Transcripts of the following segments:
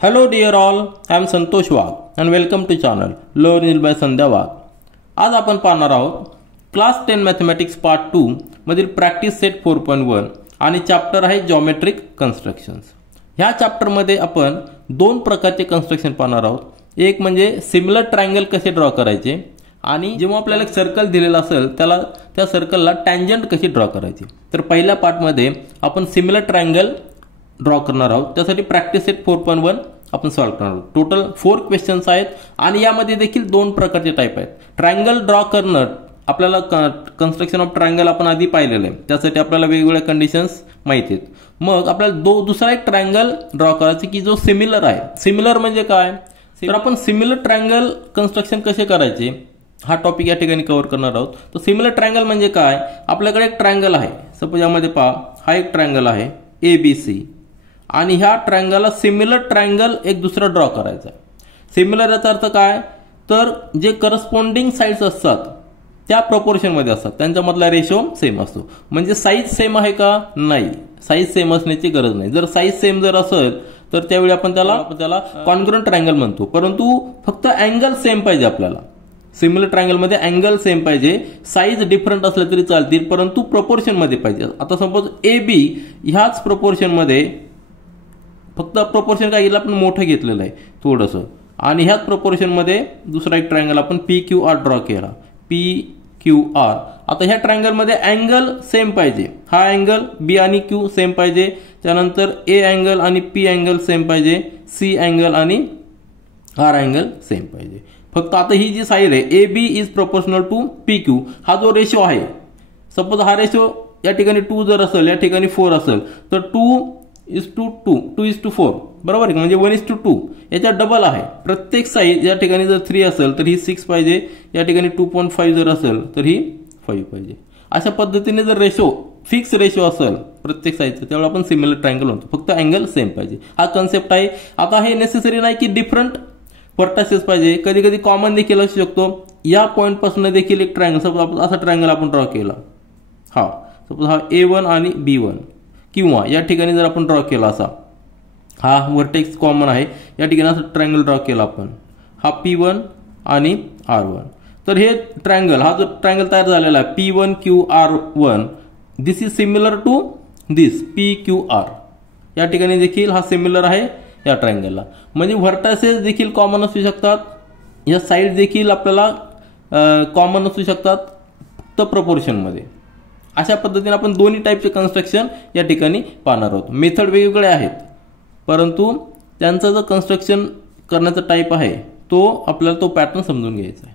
Hello dear all, I am Santosh Wagh and welcome to channel Learn by Sandhya Wagh. आज आपण पाहणार आहोत class 10 mathematics part 2 मधील practice set 4.1 आणि chapter आहे जॉमेट्रिक कन्स्ट्रक्शन्स. ह्या चॅप्टर मध्ये आपण दोन प्रकारचे कन्स्ट्रक्शन पाहणार आहोत. एक म्हणजे सिमिलर ट्रायंगल कसे ड्रॉ करायचे आणि जेव्हा आपल्याला एक सर्कल दिलेला असेल त्याला त्या सर्कलला टँजंट कशी ड्रॉ करायची. तर पहिल्या पार्ट मध्ये आपण सिमिलर ट्रायंगल ड्रॉ करणार आहोत. त्यासाठी प्रॅक्टिस सेट 4.1 आपण सॉल्व्ह करणार आहोत. टोटल 4 क्वेश्चन्स आहेत आणि यामध्ये देखील दोन प्रकारचे टाइप आहेत. ट्रायंगल ड्रॉ करणं आपल्याला कन्स्ट्रक्शन ऑफ ट्रायंगल आपण आधी पाहिलेलं आहे. त्यासाठी आपल्याला वेगवेगळ्या कंडिशन्स माहिती आहेत. मग आपल्याला दुसरा एक ट्रायंगल ड्रॉ करायचा की जो सिमिलर आहे. सिमिलर म्हणजे काय, तर आपण सिमिलर ट्रायंगल कन्स्ट्रक्शन कसे करायचे हा टॉपिक या ठिकाणी कव्हर करणार आहोत. तर सिमिलर ट्रायंगल म्हणजे काय, आपल्याकडे एक ट्रायंगल आहे. सपोज यामध्ये पहा, हा एक ट्रायंगल आहे ABC आणि ह्या ट्रायंगलला सिमिलर ट्रायंगल एक दुसरा ड्रॉ करायचा. सिमिलर याचा अर्थ काय, तर जे करस्पॉन्डिंग साइड्स असतात त्या प्रोपोर्शन मध्ये असतात, त्यांच्यामधला रेशो सेम असतो. म्हणजे साईज सेम आहे का, नाही, साईज सेम असण्याची गरज नाही. जर साईज सेम जर असेल तर त्यावेळी आपण त्याला कॉन्ग्रुएंट ट्रायंगल म्हणतो. परंतु फक्त अँगल सेम पाहिजे आपल्याला. सिमिलर ट्रायंगल मध्ये अँगल सेम पाहिजे, साईज डिफरंट असले तरी चालतील, परंतु प्रोपोर्शन मध्ये पाहिजे. आता सपोज AB ह्याच प्रोपोर्शन मध्ये, फक्त प्रोपोर्शन काय केलं आपण मोठं घेतलेलं आहे थोडंसं, आणि ह्याच प्रोपोर्शन मध्ये दुसरा एक ट्रायंगल आपण PQR ड्रॉ केला. PQR. आता ह्या ट्रायंगल मध्ये अँगल सेम पाहिजे. हा अँगल B आणि Q सेम पाहिजे. त्यानंतर A अँगल आणि P अँगल सेम पाहिजे. C अँगल आणि R अँगल सेम पाहिजे. फक्त आता ही जी साईड आहे AB is proportional to PQ, हा जो रेशो आहे, सपोज हा रेशो या ठिकाणी 2 जर असेल, या ठिकाणी 4 असेल, तर 2:4 बरोबर आहे, म्हणजे 1:2 याच्या डबल आहे. प्रत्येक साईड या ठिकाणी जर 3 असेल तर ही 6 पाहिजे, या ठिकाणी 2.5 जर असेल तर ही 5 पाहिजे. अशा पद्धतीने जर रेशो फिक्स रेशो असेल प्रत्येक साईडचा, त्यावेळी आपण सिमिलर ट्रायंगल म्हणतो. फक्त अँगल सेम पाहिजे, हा कन्सेप्ट आहे. आता हे नेसेसरी नाही की डिफरंट व्हर्टासेस पाहिजे, कधी कधी कॉमन देखील असू शकतो. या पॉईंट पासून देखील एक ट्रायंगल, सपोज असा ट्रायंगल आपण ड्रॉ केला, हा सपोज हा A1 आणि B1, किंवा या ठिकाणी जर आपण ड्रॉ केला असा, हा व्हर्टेक्स कॉमन आहे, या ठिकाणी असं ट्रायंगल ड्रॉ केला आपण, हा P1 आणि R1. तर हे ट्रायंगल, हा जो ट्रायंगल तयार झालेला आहे P1QR1, this is similar to this PQR. या ठिकाणी देखील हा सिमिलर आहे या ट्रायंगलला. म्हणजे व्हर्टासेस देखील कॉमन असू शकतात, या साईड देखील आपल्याला कॉमन असू शकतात, फक्त प्रोपोर्शन मध्ये. अशा पद्धतीने आपण दोन्ही टाईपचे कन्स्ट्रक्शन या ठिकाणी पाहणार आहोत. मेथड वेगवेगळे आहेत, परंतु त्यांचं जो कन्स्ट्रक्शन करण्याचा टाईप आहे तो आपल्याला तो पॅटर्न समजून घ्यायचा आहे.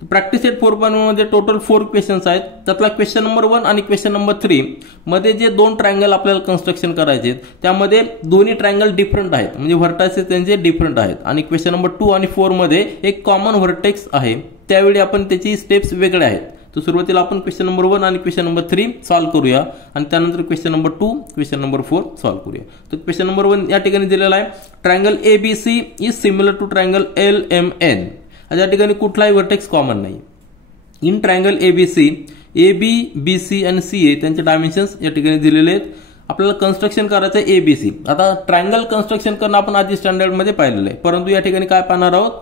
प्रॅक्टिस सेट 4.1 मध्ये टोटल 4 क्वेश्चन्स आहेत. त्यातला क्वेश्चन नंबर 1 आणि क्वेश्चन नंबर 3 मध्ये जे दोन ट्रायंगल आपल्याला कन्स्ट्रक्शन करायचे त्यामध्ये दोन्ही ट्रायंगल डिफरंट आहेत, म्हणजे व्हर्टासेस त्यांचे डिफरंट आहेत. आणि क्वेश्चन नंबर 2 आणि 4 मध्ये एक कॉमन व्हर्टेक्स आहे, त्यावेळी आपण त्याची स्टेप्स वेगळे आहेत. तर सुरुवातीला आपण क्वेश्चन नंबर 1 आणि क्वेश्चन नंबर 3 सॉल्व्ह करूया आणि त्यानंतर question number 2 question number 4 solve करूया. तर क्वेश्चन नंबर 1 या ठिकाणी दिलेला आहे, triangle ABC is similar to triangle LMN. या ठिकाणी कुठलाही व्हर्टेक्स कॉमन नाही. In triangle ABC, AB, BC आणि CA त्यांचे डायमेन्शन्स या ठिकाणी दिलेले आहेत. आपल्याला कन्स्ट्रक्शन करायचं आहे ABC. आता ट्रायंगल कन्स्ट्रक्शन करणं आपण आधी स्टँडर्ड मध्ये पाहिलेलं आहे, परंतु या ठिकाणी काय पाहणार आहोत,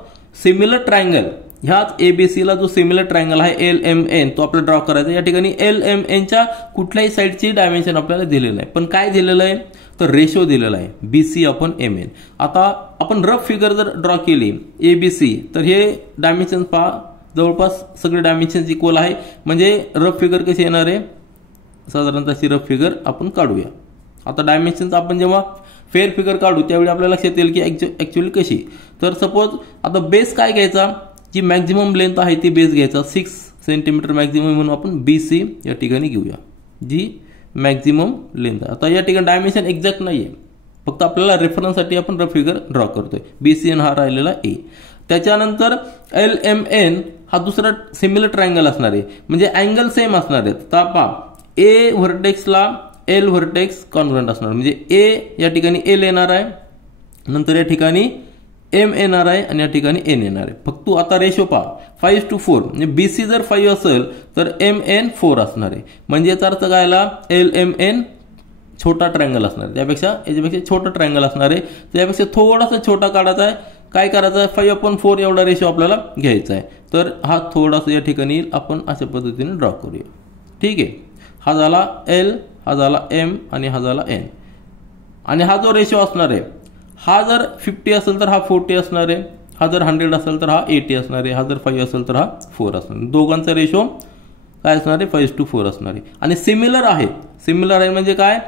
सिमिलर ट्रायंगल. ह्याच ABC ला जो सिमिलर ट्रायंगल आहे LMN तो आपल्याला ड्रॉ करायचा. या ठिकाणी LMN च्या कुठल्याही साईडची डायमेन्शन आपल्याला दिलेलं आहे, पण काय दिलेलं आहे, तर रेशो दिलेला आहे BC/MN. आता आपण रफ फिगर जर ड्रॉ केली ABC, तर हे डायमेन्शन पहा, जवळपास सगळे डायमेन्शन इक्वल आहे. म्हणजे रफ फिगर कशी येणार आहे, साधारणतः अशी रफ फिगर आपण काढूया. आता डायमेन्शन आपण जेव्हा फेअर फिगर काढू त्यावेळी आपल्याला लक्षात येईल की ऍक्च्युअली कशी. तर सपोज आता बेस काय घ्यायचा, जी मॅक्झिमम लेंथ आहे ती बेस घ्यायचा, 6 सेंटीमीटर मॅक्झिमम म्हणून आपण BC या ठिकाणी घेऊया, जी मॅक्झिमम लेंथ. आता या ठिकाणी डायमेन्शन एक्झॅक्ट नाहीये, फक्त आपल्याला रेफरन्ससाठी आपण रफ फिगर ड्रॉ करतोय. BC हा राहिलेला A. त्याच्यानंतर LMN हा दुसरा सिमिलर ट्रायंगल असणार आहे, म्हणजे अँगल सेम असणार आहेत. तर पहा, A व्हर्टेक्सला L व्हर्टेक्स कॉन्ग्रुएंट असणार, म्हणजे A या ठिकाणी L येणार आहे, नंतर या ठिकाणी M येणार आहे आणि या ठिकाणी N येणार आहे. फक्त आता रेशो पहा, 5:4, म्हणजे BC जर 5 असेल तर MN 4 असणार आहे. म्हणजे याचा अर्थ काय आला, LMN छोटा ट्रायंगल असणार आहे, याच्यापेक्षा छोटा ट्रायंगल असणार आहे. त्यापेक्षा थोडासा छोटा काढायचा आहे. काय करायचं आहे, 5/4 एवढा रेशो आपल्याला घ्यायचा आहे. तर हा थोडासा या ठिकाणी आपण अशा पद्धतीने ड्रॉ करूया. ठीक आहे, हा झाला L, हा झाला M आणि हा झाला N. आणि हा जो रेशो असणार आहे, हा जर 50 असेल तर हा 40 असणार आहे, हा जर 100 असेल तर हा 80 असणार आहे, हा जर 5 असेल तर हा 4 असणार आहे. दोघांचा रेशो काय असणार आहे, 5:4 असणार आहे. आणि सिमिलर आहे म्हणजे काय,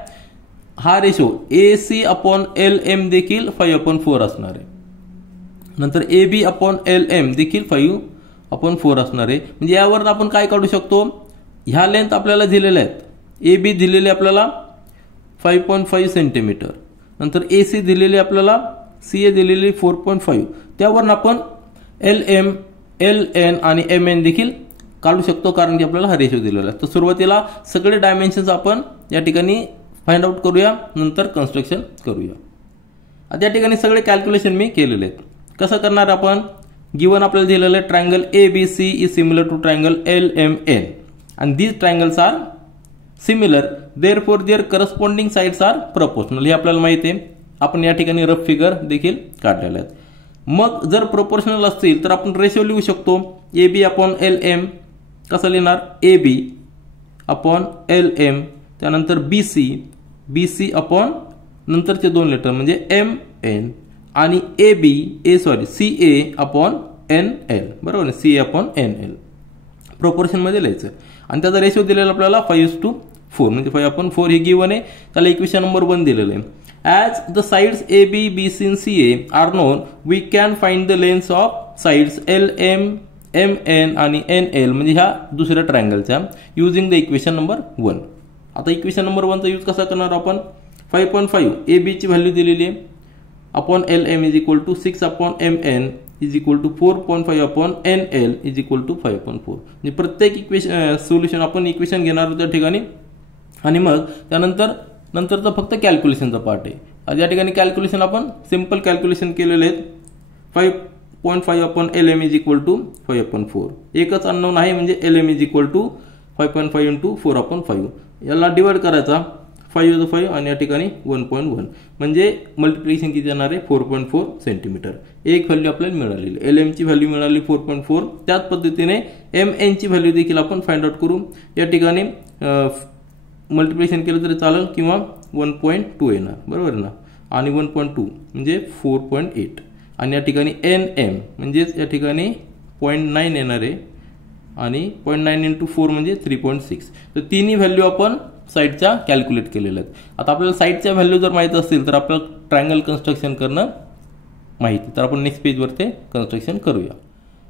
हा रेशो AC/LM देखील 5/4 असणार आहे. नंतर AB/LM देखील 5/4 असणार आहे. म्हणजे यावर आपण काय काढू शकतो, ह्या लेंथ आपल्याला दिलेल्या आहेत. AB दिलेली आपल्याला 5.5 सेंटीमीटर, नंतर AC दिलेली आपल्याला, CA दिलेली 4.5. त्यावरून आपण LM, LN आणि MN देखील काढू शकतो, कारण की आपल्याला हा रेशो दिलेला आहे. तर सुरुवातीला सगळे डायमेन्शन्स आपण या ठिकाणी फाइंड आउट करूया, नंतर कन्स्ट्रक्शन करूया. आता या ठिकाणी सगळे कॅल्क्युलेशन मी केलेले आहेत. कसं करणार आपण, गिवन आपल्याला दिलेलं आहे triangle ABC is similar to triangle LMN and these triangles are similar, therefore their corresponding sides are proportional. हे आपल्याला माहिती आहे, आपण या ठिकाणी रफ फिगर देखील काढलेले आहेत. मग जर प्रोपोर्शनल असतील तर आपण रेशो लिहू शकतो, AB/LM. कसं लिहिणार, AB/LM, त्यानंतर BC नंतरचे 2 लेटर म्हणजे MN आणि CA/NL, बरोबर, CA/NL प्रोपोर्शन मध्ये लिहायचं. आणि त्याचा रेशो दिलेला आपल्याला 5:4 म्हणजे 5/4 हे गिवन आहे. त्याला इक्वेशन नंबर 1 दिलेलं आहे. As the sides AB, BC and CA are known, we can find the lengths of sides LM, MN आणि NL म्हणजे ह्या दुसऱ्या ट्रायंगलच्या युजिंग द इक्वेशन नंबर 1. आता इक्वेशन नंबर 1 चा यूज कसा करणार आपण, 5.5 AB ची व्हॅल्यू दिलेली आहे upon LM is equal to 6/MN is equal to 4.5/NL is equal to 5/4. म्हणजे प्रत्येक इक्वेशन सोल्युशन आपण इक्वेशन घेणार आहोत त्या ठिकाणी. आणि मग नंतरचा फक्त कॅल्क्युलेशनचा पार्ट आहे. आज या ठिकाणी कॅल्क्युलेशन आपण सिंपल कॅल्क्युलेशन केलेले आहेत. 5.5/LM is equal to 5/4. एकच अननोन आहे म्हणजे LM is equal to 5.5 into 4/5. याला डिवाइड करायचा, 5 आणि या ठिकाणी 1.1 म्हणजे मल्टिप्लिकेशन किती येणार आहे, 4.4 सेंटीमीटर. एक व्हॅल्यू आपल्याला मिळालेली, LM ची व्हॅल्यू मिळाली 4.4. त्याच पद्धतीने MN ची व्हॅल्यू देखील आपण फाइंड आउट करू. या ठिकाणी मल्टिप्लिकेशन केलं तरी चालेल किंवा 1.2 येणार, बरोबर ना. आणि 1.2 म्हणजे 4.8. आणि या ठिकाणी NM म्हणजेच या ठिकाणी 0.9 येणार आहे आणि 0.9 इंटू 4 म्हणजे 3.6. तर तिन्ही व्हॅल्यू आपण साईडच्या कॅल्क्युलेट केलेल्या आहेत. आता आपल्याला साईडच्या व्हॅल्यू जर माहित असतील तर आपल्याला ट्रायंगल कन्स्ट्रक्शन करणं माहिती, तर आपण नेक्स्ट पेजवर ते कन्स्ट्रक्शन करूया.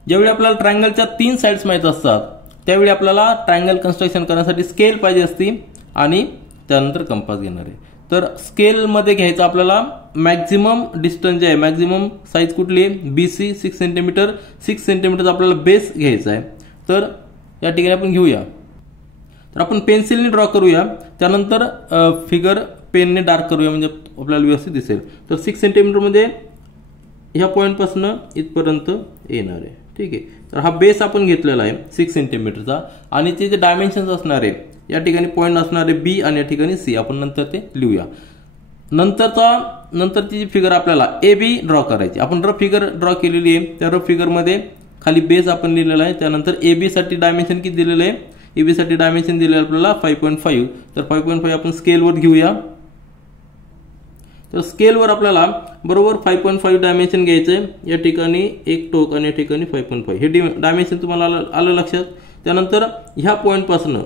ज्यावेळी आपल्याला ट्रायंगलच्या 3 साईड्स माहित असतात त्यावेळी आपल्याला ट्रायंगल कन्स्ट्रक्शन करण्यासाठी स्केल पाहिजे असती आणि त्यानंतर कंपास घेणार आहे. तर स्केलमध्ये घ्यायचं आपल्याला मॅक्झिमम डिस्टन्स जे आहे, मॅक्झिमम साईज कुठली आहे, BC 6 सेंटीमीटर. 6 सेंटीमीटरचा आपल्याला बेस घ्यायचा आहे. तर या ठिकाणी आपण घेऊया, तर आपण पेन्सिलने ड्रॉ करूया, त्यानंतर फिगर पेनने डार्क करूया म्हणजे आपल्याला व्यवस्थित दिसेल. तर 6 सेंटीमीटरमध्ये ह्या पॉईंटपासून इथपर्यंत येणार आहे. ठीक आहे, तर हा बेस आपण घेतलेला आहे 6 सेंटीमीटरचा. आणि ते जे डायमेन्शन्स असणार आहे, या ठिकाणी पॉईंट असणार आहे B आणि या ठिकाणी C. आपण नंतर ते लिहूया. नंतरची जी फिगर आपल्याला AB ड्रॉ करायची, आपण रफ फिगर ड्रॉ केलेली आहे. त्या रफ फिगरमध्ये खाली बेस आपण लिहिलेला आहे. त्यानंतर AB साठी डायमेन्शन किती दिलेलं आहे, AB साठी डायमेन्शन दिलेलं आपल्याला 5.5. तर 5.5 आपण स्केलवर घेऊया. तर स्केलवर आपल्याला बरोबर 5.5 डायमेन्शन घ्यायचं आहे. या ठिकाणी एक टोक आणि या ठिकाणी 5.5 हे डायमेन्शन तुम्हाला आलं लक्षात. त्यानंतर ह्या पॉईंटपासून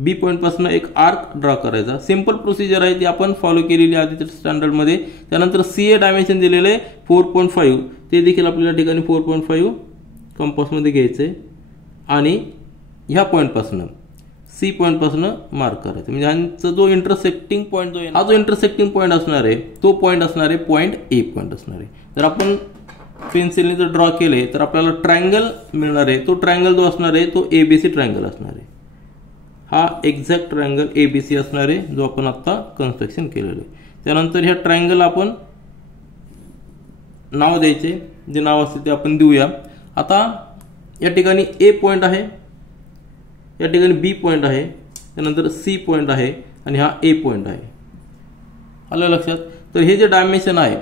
B पॉईंटपासून एक आर्क ड्रॉ करायचा. सिंपल प्रोसिजर आहे ती आपण फॉलो केलेली आधीच्या स्टँडर्डमध्ये. त्यानंतर CA डायमेन्शन दिलेलं आहे 4.5, ते देखील आपल्याला ठिकाणी 4.5 कंपासमध्ये घ्यायचं आहे आणि ह्या पॉईंटपासून C पॉईंटपासून मार्क करायचं. म्हणजे ह्यांचा जो इंटरसेक्टिंग पॉईंट जो आहे, हा जो इंटरसेक्टिंग पॉईंट असणार आहे तो पॉईंट असणार आहे पॉईंट A पॉईंट असणार आहे. जर आपण पेन्सिलने जर ड्रॉ केले तर आपल्याला ट्रायंगल मिळणार आहे. तो ट्रायंगल जो असणार आहे तो ABC ट्रायंगल असणार आहे. हा एक्झॅक्ट ट्रायंगल ABC असणार आहे जो आपण आता कन्स्ट्रक्शन केलेलं आहे. त्यानंतर ह्या ट्रायंगल आपण नाव द्यायचे, जे नाव असते ते आपण देऊया. आता या ठिकाणी A पॉईंट आहे, या ठिकाणी B पॉईंट आहे, त्यानंतर C पॉईंट आहे आणि हा ए पॉईंट आहे. आलं लक्षात. तर हे जे डायमेन्शन आहे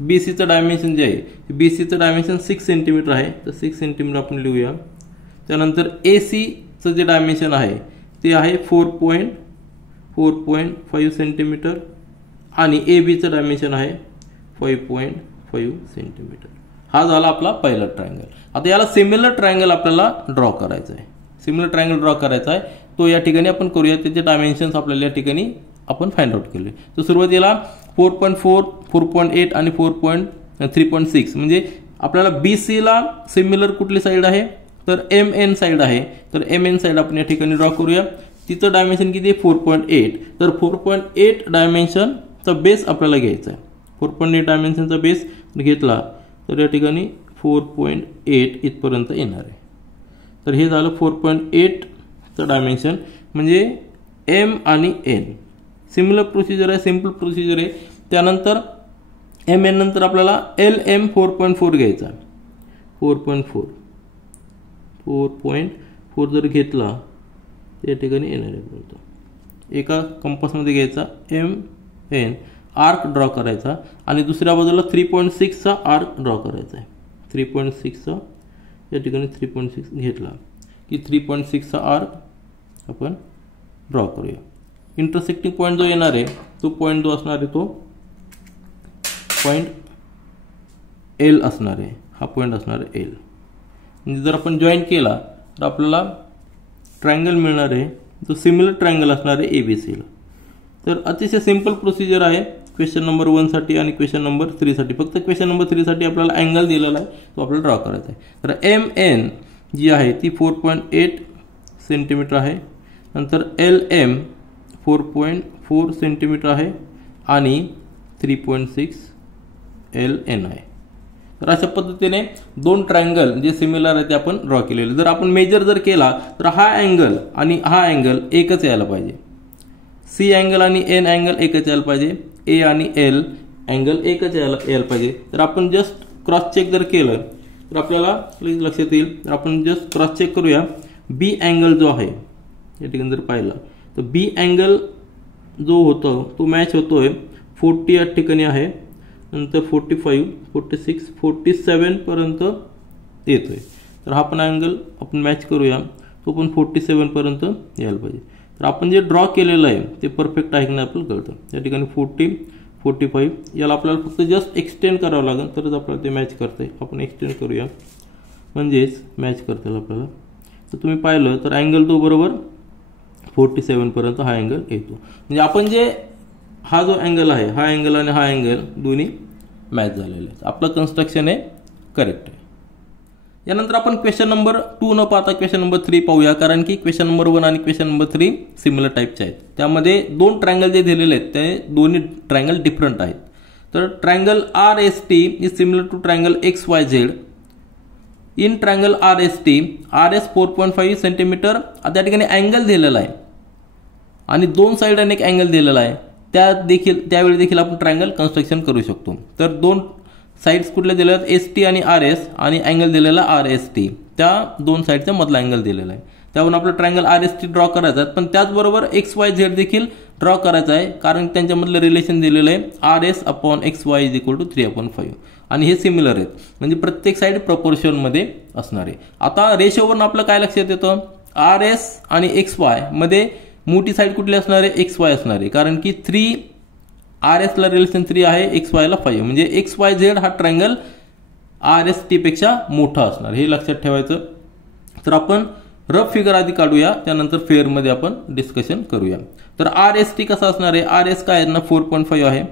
बीसीचं डायमेन्शन जे आहे बीसीचं डायमेन्शन 6 सेंटीमीटर आहे. तर 6 सेंटीमीटर आपण लिहूया. त्यानंतर एसीचं जे डायमेन्शन आहे ते आहे 4.5 सेंटीमीटर आणि ए बीचं डायमेन्शन आहे 5.5 सेंटीमीटर. हा झाला आपला पहिला ट्रायंगल. आता याला सिमिलर ट्रायंगल आपल्याला ड्रॉ करायचा आहे. सिमिलर ट्रायंगल ड्रॉ करायचा आहे तो या ठिकाणी आपण करूया. त्याचे डायमेन्शन्स आपल्याला या ठिकाणी आपण फाइंड आउट केले. तर सुरुवातीला 4.4, 4.8 आणि 3.6 म्हणजे आपल्याला बीसीला सिमिलर कुठली साईड आहे तर MN साईड आहे. तर MN साईड आपण या ठिकाणी ड्रॉ करूया. तिचं डायमेन्शन किती आहे 4.8. तर 4.8 डायमेन्शनचा बेस आपल्याला घ्यायचा आहे. 4.8 डायमेन्शनचा बेस घेतला तर या ठिकाणी 4.8 इथपर्यंत येणार आहे. तर हे झालं 4.8चं डायमेन्शन म्हणजे M आणि N. सिमिलर प्रोसिजर आहे, सिम्पल प्रोसिजर आहे. त्यानंतर MN नंतर आपल्याला LM 4.4 घ्यायचा. 4.4 जर घेतला त्या ठिकाणी येणार आहे. एका कंपासमध्ये घ्यायचा MN आर्क ड्रॉ करायचा आणि दुसऱ्या बाजूला 3.6चा आर्क ड्रॉ करायचा आहे. 3.6चा या ठिकाणी 3.6 घेतला की 3.6चा आर्क आपण ड्रॉ करूया. इंटरसेक्टिंग पॉईंट जो येणार आहे तो पॉईंट जो असणार आहे तो पॉईंट L असणार आहे. हा पॉईंट असणार आहे L. म्हणजे जर आपण जॉईन केला तर आपल्याला ट्रायंगल मिळणार आहे जो सिमिलर ट्रायंगल असणार आहे ABCला. तर अतिशय सिंपल प्रोसिजर आहे क्वेश्चन नंबर 1 साठी आणि क्वेश्चन नंबर 3 साठी. फक्त क्वेश्चन नंबर 3 साठी आपल्याला अँगल दिलेला आहे तो आपल्याला ड्रॉ करायचा आहे. तर MN जी आहे ती 4.8 सेंटीमीटर आहे. नंतर LM 4.4 सेंटीमीटर आहे आणि 3.6 LN आहे. तर अशा पद्धतीने दोन ट्रायंगल जे सिमिलर आहे ते आपण ड्रॉ केलेले. जर आपण मेजर जर केला तर हा अँगल आणि हा अँगल एकच यायला पाहिजे. C अँगल आणि N अँगल एकच यायला पाहिजे. A आणि L अँगल एकच यायला पाहिजे. तर आपण जस्ट क्रॉस चेक जर केलं तर आपल्याला लक्षात येईल. तर आपण जस्ट क्रॉस चेक करूया. B अँगल जो आहे या ठिकाणी जर पाहिला तर B अँगल जो होतो तो मॅच होतोय 40 या ठिकाणी आहे. नंतर 45, 46, 47 पर्यंत येतोय. तर हा पण अँगल आपण मॅच करूया तो पण 47 पर्यंत यायला पाहिजे. तर आपण जे ड्रॉ केलेलं आहे ते परफेक्ट आहे की नाही आपल्याला कळतं. या ठिकाणी 40, 45 याला आपल्याला फक्त जस्ट एक्सटेंड करावं लागेल तरच आपल्याला ते मॅच करते. आपण एक्सटेंड करूया म्हणजेच मॅच करता आपल्याला. तर तुम्ही पाहिलं तर अँगल तो बरोबर 47 पर्यंत हा अँगल येतो. म्हणजे आपण जे हा जो अँगल आहे हा अँगल आणि हा अँगल दोन्ही मॅच झालेले आहेत. आपलं कन्स्ट्रक्शन हे करेक्ट आहे. यानंतर आपण क्वेश्चन नंबर 2 न पाहता क्वेश्चन नंबर 3 पाहूया. कारण की क्वेश्चन नंबर 1 आणि क्वेश्चन नंबर 3 सिमिलर टाईपचे आहेत. त्यामध्ये दोन ट्रायंगल जे दिलेले आहेत ते दोन्ही ट्रायंगल डिफरंट आहेत. तर triangle RST is similar to triangle XYZ. In triangle RST RS 4.5 centimetre त्या ठिकाणी अँगल दिलेला आहे आणि दोन साइड आणि एक अँगल दिलेला आहे. त्यावेळी देखील आपण ट्रायंगल कन्स्ट्रक्शन करू शकतो. तर दोन साइड्स कुठल्या दिल्या आहेत ST आणि RS आणि अँगल दिलेला RST. त्या दोन साइडचा मधला अँगल दिलेला आहे. त्यावरून आपलं ट्रायंगल RST ड्रॉ करायचं आहे. पण त्याचबरोबर XYZ देखील ड्रॉ करायचा आहे कारण त्यांच्यामधलं रिलेशन दिलेलं आहे RS/XY = 3/5 आणि हे सिमिलर आहेत म्हणजे प्रत्येक साइड प्रपोर्शनमध्ये असणार आहे. आता रेशोवरून आपलं काय लक्षात येतं RS आणि XY मध्ये मोठी साइड कुठली असणार आहे XY असणार आहे. कारण की 3 RS ला रिलेशन 3 आहे XY ला 5 म्हणजे XYZ हा ट्रायंगल RST पेक्षा मोठा असणार हे लक्षात ठेवायचं. तर आपण रफ फिगर आधी काढूया त्यानंतर फेअर मध्ये आपण डिस्कशन करूया. तर RST कसा असणार आहे RS काय आहे ना 4.5 आहे.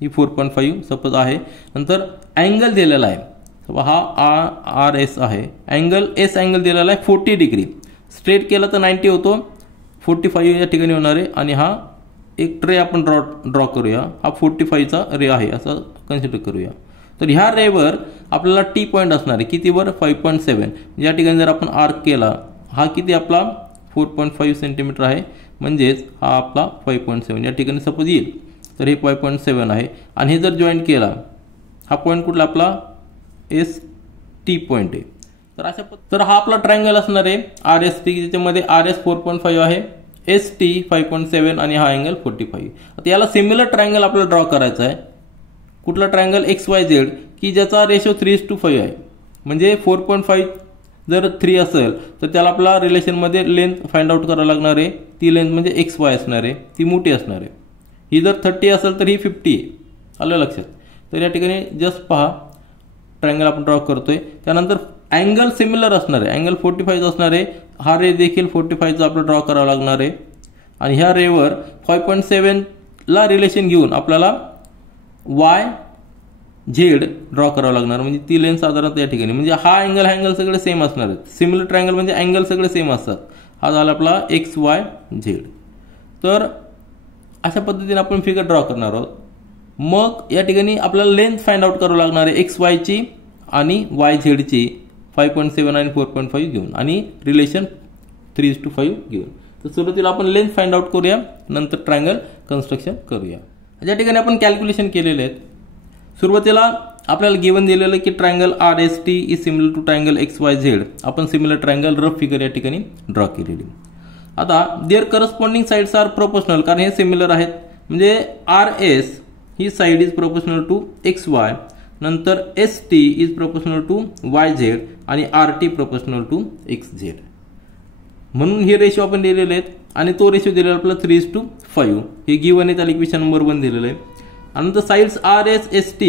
ही 4.5 सपोज आहे. नंतर अँगल दिलेला आहे हा RS आहे. अँगल S अँगल दिलेला आहे 40 डिग्री. स्ट्रेट केला तर 90 होतो. 45 या ठिकाणी होणार आहे आणि हा एक ट्रे आपण ड्रॉ करूया. हा 45चा रे आहे असं कन्सिडर करूया. तर ह्या रेवर आपल्याला T पॉईंट असणार आहे कितीवर 5.7. या ठिकाणी जर आपण आर्क केला हा किती आपला 4.5 सेंटीमीटर आहे म्हणजेच हा आपला 5.7 या ठिकाणी सपोज येईल. तर हे 5.7 आहे आणि हे जर जॉईन केला हा पॉईंट कुठला आपला ST पॉईंट आहे. तर हा आपला ट्रायंगल असणार आहे RST ज्याच्यामध्ये RS 4.5 आहे ST 5.7 आणि हा अँगल 45. आता याला सिमिलर ट्रायंगल आपल्याला ड्रॉ करायचा आहे. कुठला ट्रायंगल XYZ की ज्याचा रेशो 3:5 आहे. म्हणजे 4.5 जर 3 असेल तर त्याला आपला रिलेशनमध्ये लेंथ फाइंड आउट करावं लागणार आहे. ती लेंथ म्हणजे XY असणार आहे, ती मोठी असणार आहे. ही जर 30 असेल तर ही 50 आहे. आलं लक्षात. तर या ठिकाणी जस्ट पहा ट्रायंगल आपण ड्रॉ करतोय. त्यानंतर अँगल सिमिलर असणार आहे, अँगल 45 असणार आहे. हा रे देखील 45चा आपल्याला ड्रॉ करावा लागणार आहे. आणि ह्या रेवर 5.7 ला रिलेशन घेऊन आपल्याला YZ ड्रॉ करावं लागणार. म्हणजे ती लेंथ साधारणतः या ठिकाणी, म्हणजे हा अँगल सगळे सेम असणार आहेत. सिमिलर ट्रायंगल म्हणजे अँगल सगळे सेम असतात. हा झाला आपला XYZ. तर अशा पद्धतीने आपण फिगर ड्रॉ करणार आहोत. मग या ठिकाणी आपल्याला लेंथ फाइंड आउट करावं लागणार आहे XY ची आणि YZ ची 5.7 आणि 4.5 घेऊन आणि रिलेशन 3:5 घेऊन. तर सुरुवातीला आपण लेंथ फाइंड आउट करूया, नंतर ट्रायंगल कन्स्ट्रक्शन करूया. या ठिकाणी आपण कॅल्क्युलेशन केलेले आहेत. सुरुवातीला आपल्याला गिवन दिलेलं की triangle RST is similar to triangle XYZ. आपण सिमिलर ट्रायंगल रफ फिगर या ठिकाणी ड्रॉ केलेली. आता their corresponding sides are proportional, कारण हे सिमिलर आहेत. म्हणजे RS ही side is proportional to XY, नंतर ST is proportional to YZ आणि RT प्रोपोर्शनल टू XZ. म्हणून हे रेशो आपण दिलेले आहेत आणि तो रेशो दिलेला आपला 3:5. हे गिवन आहे, त्याला इक्वेशन नंबर 1 दिलेलं आहे. आणि नंतर साइड्स RS ST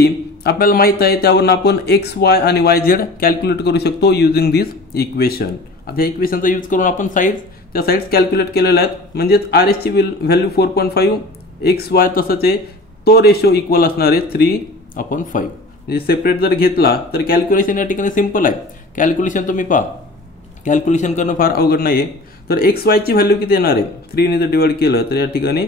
आपल्याला माहित आहे, त्यावरून आपण XY आणि YZ कॅल्क्युलेट करू शकतो युजिंग दिस इक्वेशन. आता या इक्वेशनचा यूज करून आपण त्या साइड्स कॅल्क्युलेट केलेल्या आहेत. म्हणजेच RS ची व्हॅल्यू 4.5, XY तसंच आहे, तो रेशो इक्वल असणार आहे 3/5. म्हणजे सेपरेट जर घेतला तर कॅल्क्युलेशन या ठिकाणी सिंपल आहे. कॅल्क्युलेशन तुम्ही पहा, कॅल्क्युलेशन करणं फार अवघड नाही आहे. तर XY ची व्हॅल्यू किती येणार आहे, 3 ने जर डिवाइड केलं तर या ठिकाणी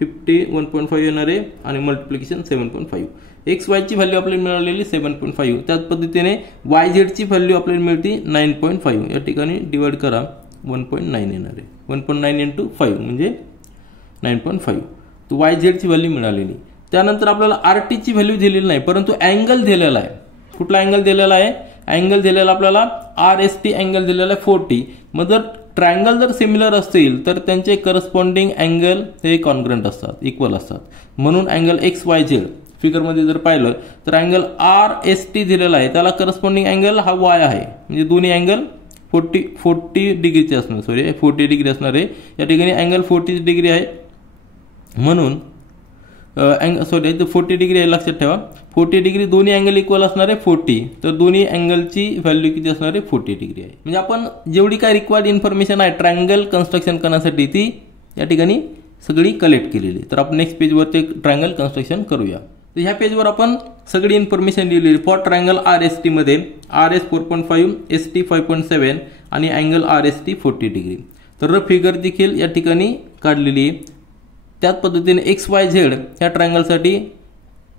51.5 येणार आहे आणि मल्टिप्लिकेशन 7.5. XY ची व्हॅल्यू आपल्याला मिळालेली 7.5. त्याच पद्धतीने YZ ची व्हॅल्यू आपल्याला मिळते 9.5. या ठिकाणी डिवाइड करा, 1.9 येणार आहे. 1.9 × 5 म्हणजे 9.5. तर YZ ची व्हॅल्यू मिळालेली. त्यानंतर आपल्याला RT ची व्हॅल्यू दिलेली नाही, परंतु अँगल दिलेला आहे. कुठला अँगल दिलेला आहे, अँगल दिलेला आपल्याला RST अँगल दिलेला आहे 40. मग जर ट्रायंगल जर सिमिलर असतील तर त्यांचे करस्पॉन्डिंग अँगल हे कॉन्ग्रंट असतात, इक्वल असतात. म्हणून अँगल XYZ फिगरमध्ये जर पाहिलं तर अँगल RST दिलेला आहे, त्याला करस्पॉन्डिंग अँगल हा Y आहे. म्हणजे दोन्ही अँगल 40 डिग्रीचे असणार, 40 डिग्री असणार आहे. या ठिकाणी अँगल 40 डिग्री आहे. म्हणून 40 डिग्री आहे, लक्षात ठेवा. 40 डिग्री दोन्ही अँगल इक्वल असणार आहे 40. तर दोन्ही अँगलची व्हॅल्यू किती असणार आहे, 40 डिग्री आहे. म्हणजे आपण जेवढी काय रिक्वायर्ड इन्फॉर्मेशन आहे ट्रायंगल कन्स्ट्रक्शन करण्यासाठी ती या ठिकाणी सगळी कलेक्ट केलेली. तर आपण नेक्स्ट पेजवर ते ट्रायंगल कन्स्ट्रक्शन करूया. तर ह्या पेजवर आपण सगळी इन्फॉर्मेशन दिलेली. फॉर ट्रायंगल RST मध्ये RS 4.5, ST 5.7 आणि अँगल RST 40 डिग्री. तर फिगर देखील या ठिकाणी काढलेली आहे. त्याच पद्धतीने XYZ ह्या ट्रायंगलसाठी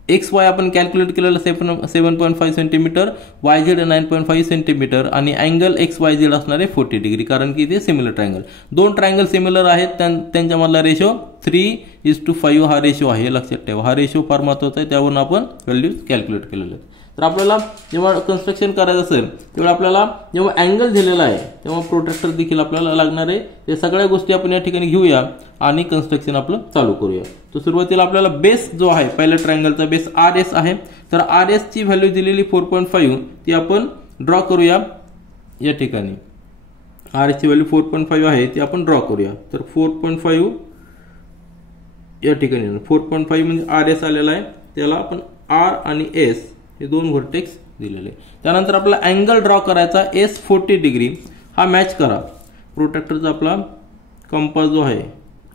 XY आपण कॅल्क्युलेट केलेलं 7.5 सेंटीमीटर, YZ 9.5 सेंटीमीटर आणि अँगल XYZ असणार आहे 40 डिग्री, कारण की ते सिमिलर ट्रायंगल. दोन ट्रायंगल सिमिलर आहेत, त्यांच्यामधला रेशो 3:5 हा रेशो आहे, लक्षात ठेवा. हा रेशो फार महत्त्वाचा आहे, त्यावरून आपण व्हॅल्यूज कॅल्क्युलेट केलेल्या आहेत. तर आपल्याला जेव्हा कन्स्ट्रक्शन करायचं असेल तेव्हा आपल्याला जेव्हा अँगल दिलेला आहे तेव्हा प्रोट्रॅक्टर देखील आपल्याला लागणार आहे. या सगळ्या गोष्टी आपण या ठिकाणी घेऊया आणि कन्स्ट्रक्शन आपलं चालू करूया. तर सुरुवातीला आपल्याला बेस जो आहे, पहिल्या ट्रायंगलचा बेस RS आहे. तर RS ची व्हॅल्यू दिलेली 4.5 ती आपण ड्रॉ करूया. या ठिकाणी RS ची व्हॅल्यू 4.5 आहे, ती आपण ड्रॉ करूया. तर 4.5 या ठिकाणी 4.5 म्हणजे RS आलेला आहे, त्याला आपण R आणि S हे दोन व्हर्टेक्स दिलेले. त्यानंतर आपला अँगल ड्रॉ करायचा S 40 डिग्री हा मॅच करा. प्रोट्रॅक्टरचा आपला कंपास जो आहे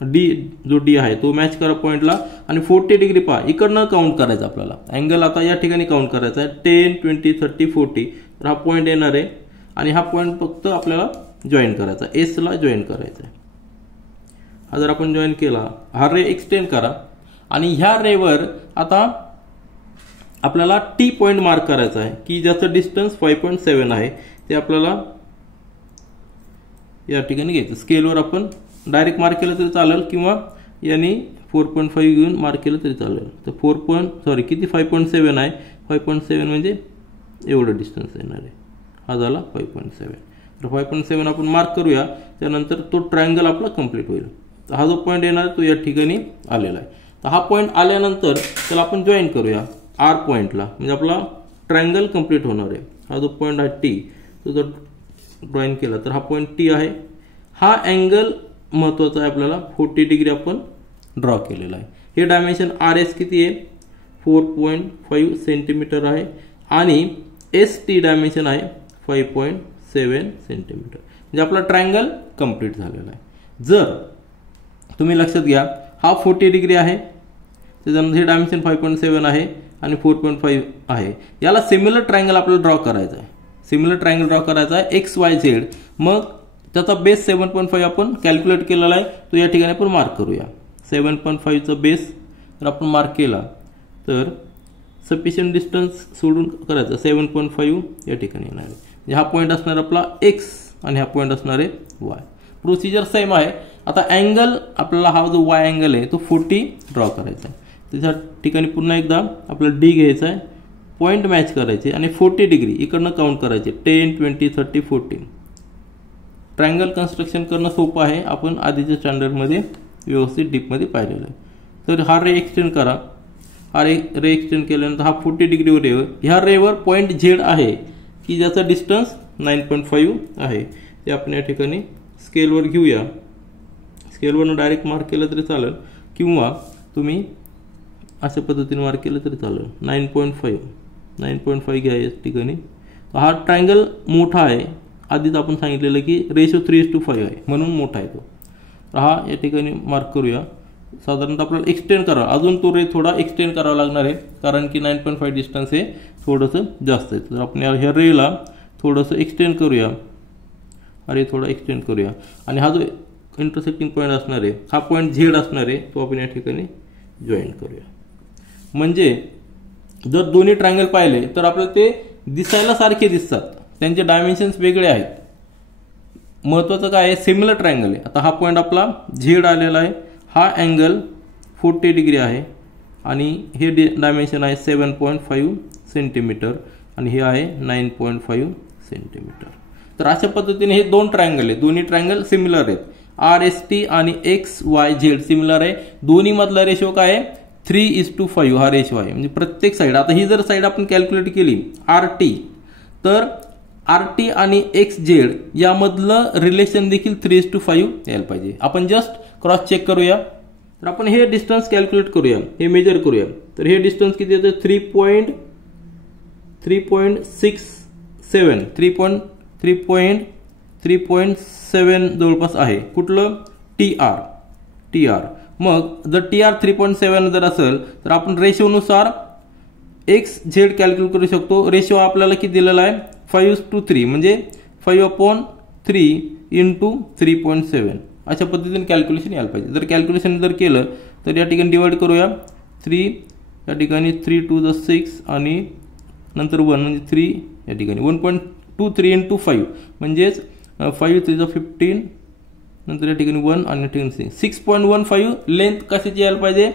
जो D आहे तो मॅच करा पॉइंटला आणि 40 डिग्री पहा. इकडनं काउंट करायचं आपल्याला अँगल. आता या ठिकाणी काउंट करायचा आहे 10, 20, 30, 40. तर हा पॉइंट येणार आहे आणि हा पॉइंट फक्त आपल्याला जॉईन करायचा, S ला जॉईन करायचा आहे. हा जर आपण जॉईन केला, हा रे एक्सटेंड करा आणि ह्या रेवर आता आपल्याला T पॉइंट मार्क करायचा आहे की ज्याचं डिस्टन्स 5.7 आहे. ते आपल्याला या ठिकाणी घ्यायचं. स्केलवर आपण डायरेक्ट मार्क केलं तरी चालेल किंवा यांनी 4.5 घेऊन मार्क केलं तरी चालेल. तर किती 5.7 आहे, 5.7 म्हणजे एवढं डिस्टन्स येणार आहे. हा झाला 5.7. तर 5.7 आपण मार्क करूया. त्यानंतर तो ट्रायंगल आपला कंप्लीट होईल. हा जो पॉईंट येणार तो या ठिकाणी आलेला आहे. तर हा पॉईंट आल्यानंतर त्याला आपण जॉईन करूया आर पॉईंटला, म्हणजे आपला ट्रायंगल कंप्लीट होणार आहे. हा जो पॉईंट आहे टी, तो जर जॉईन केला तर हा पॉईंट टी आहे. हा अँगल महत्त्वाचा आहे आपल्याला, 40 डिग्री आपण ड्रॉ केलेला आहे. हे डायमेन्शन आर एस किती आहे, 4.5 सेंटीमीटर आहे आणि एस टी डायमेन्शन आहे 5.7 सेंटीमीटर. म्हणजे आपला ट्रायंगल कंप्लीट झालेला आहे. जर तुम्ही लक्षात घ्या, हा 40 डिग्री आहे, त्याच्यानंतर हे डायमेन्शन 5.7 आहे आणि 4.5 आहे. याला सिमिलर ट्रायंगल आपल्याला ड्रॉ करायचा आहे. सिमिलर ट्रायंगल ड्रॉ करायचा आहे XYZ. मग त्याचा बेस 7.5 आपण कॅल्क्युलेट केलेला आहे, तो या ठिकाणी आपण मार्क करूया. 7.5चा बेस जर आपण मार्क केला तर सफिशियंट डिस्टन्स सोडून करायचं, 7.5 या ठिकाणी येणार आहे. म्हणजे हा पॉईंट असणार आपला X आणि हा पॉईंट असणार आहे Y. प्रोसिजर सेम आहे. आता अँगल आपल्याला हा जो Y अँगल आहे तो 40 ड्रॉ करायचा आहे. त्याच्या ठिकाणी पुन्हा एकदा आपल्याला D घ्यायचा आहे, पॉईंट मॅच करायचे आणि 40 डिग्री इकडनं काउंट करायचे, 10, 20, 30, 40. ट्रायंगल कन्स्ट्रक्शन करणं सोपं आहे, आपण आधीच्या स्टँडर्डमध्ये व्यवस्थित डीपमध्ये पाहिलेलं आहे. तर हा रे एक्सटेंड करा. हा रे एक्सटेंड केल्यानंतर हा 40 डिग्रीवर रेवर, ह्या रेवर पॉईंट झेड आहे की ज्याचा डिस्टन्स 9.5 आहे. ते आपण या ठिकाणी स्केलवर घेऊया. स्केलवरनं डायरेक्ट मार्क केलं तरी चालेल किंवा तुम्ही अशा पद्धतीने मार्क केलं तरी चालेल. 9.5 घ्या या ठिकाणी. हा ट्रायंगल मोठा आहे, आधीच आपण सांगितलेलं की रेशो 3:5 आहे म्हणून मोठा आहे तो. हा या ठिकाणी मार्क करूया. साधारणतः आपल्याला एक्सटेंड करावा, अजून तो रे थोडा एक्सटेंड करावा लागणार आहे कारण की 9.5 डिस्टन्स हे थोडंसं जास्त आहे. तर आपण ह्या रेला थोडंसं एक्सटेंड करूया. अरे थोडा एक्सटेंड करूया आणि हा जो इंटरसेक्टिंग पॉईंट असणार आहे, हा पॉईंट झेड असणार आहे, तो आपण या ठिकाणी जॉईन करूया. म्हणजे जर दोन्ही ट्रायंगल पाहिले तर आपल्याला ते दिसायला सारखे दिसतात, त्यांचे डायमेन्शन्स वेगळे आहेत. महत्त्वाचं काय आहे, सिमिलर ट्रायंगल आहे. आता हा पॉईंट आपला झेड आलेला आहे, हा अँगल 40 डिग्री आहे आणि हे डायमेन्शन आहे 7.5 सेंटीमीटर आणि हे आहे 9.5 सेंटीमीटर. तर अशा पद्धतीने हे दोन ट्रायंगल आहे, दोन्ही ट्रायंगल सिमिलर आहेत. RST आणि XYZ सिमिलर आहे. दोन्ही मधला रेशो काय आहे, 3:5 हा रेशो आहे. म्हणजे प्रत्येक साईड, आता ही जर साईड आपण कॅल्क्युलेट केली RT, तर RT आणि XZ यामधलं रिलेशन देखील 3:5 यायला पाहिजे. आपण जस्ट क्रॉस चेक करूया. तर आपण हे डिस्टन्स कॅल्क्युलेट करूया, हे मेजर करूया. तर हे डिस्टन्स किती येतं, 3.7 जवळपास आहे. कुठलं, TR. मग जर TR 3.7 जर असेल तर आपण रेशोनुसार XZ कॅल्क्युलेट करू शकतो. रेशो आपल्याला किती दिलेला आहे, 5:3, म्हणजे 5/3 × 3.7 अशा पद्धतीने कॅल्क्युलेशन यायला पाहिजे. जर कॅल्क्युलेशन जर केलं तर या ठिकाणी डिवाइड करूया. 3 या ठिकाणी 3 2 × 6 आणि नंतर 1 म्हणजे 3 या ठिकाणी 1.23 × 5 म्हणजेच 5 3 = 15, नंतर या ठिकाणी 1 आणि या ठिकाणी 6.15 लेंथ कशाची यायला पाहिजे,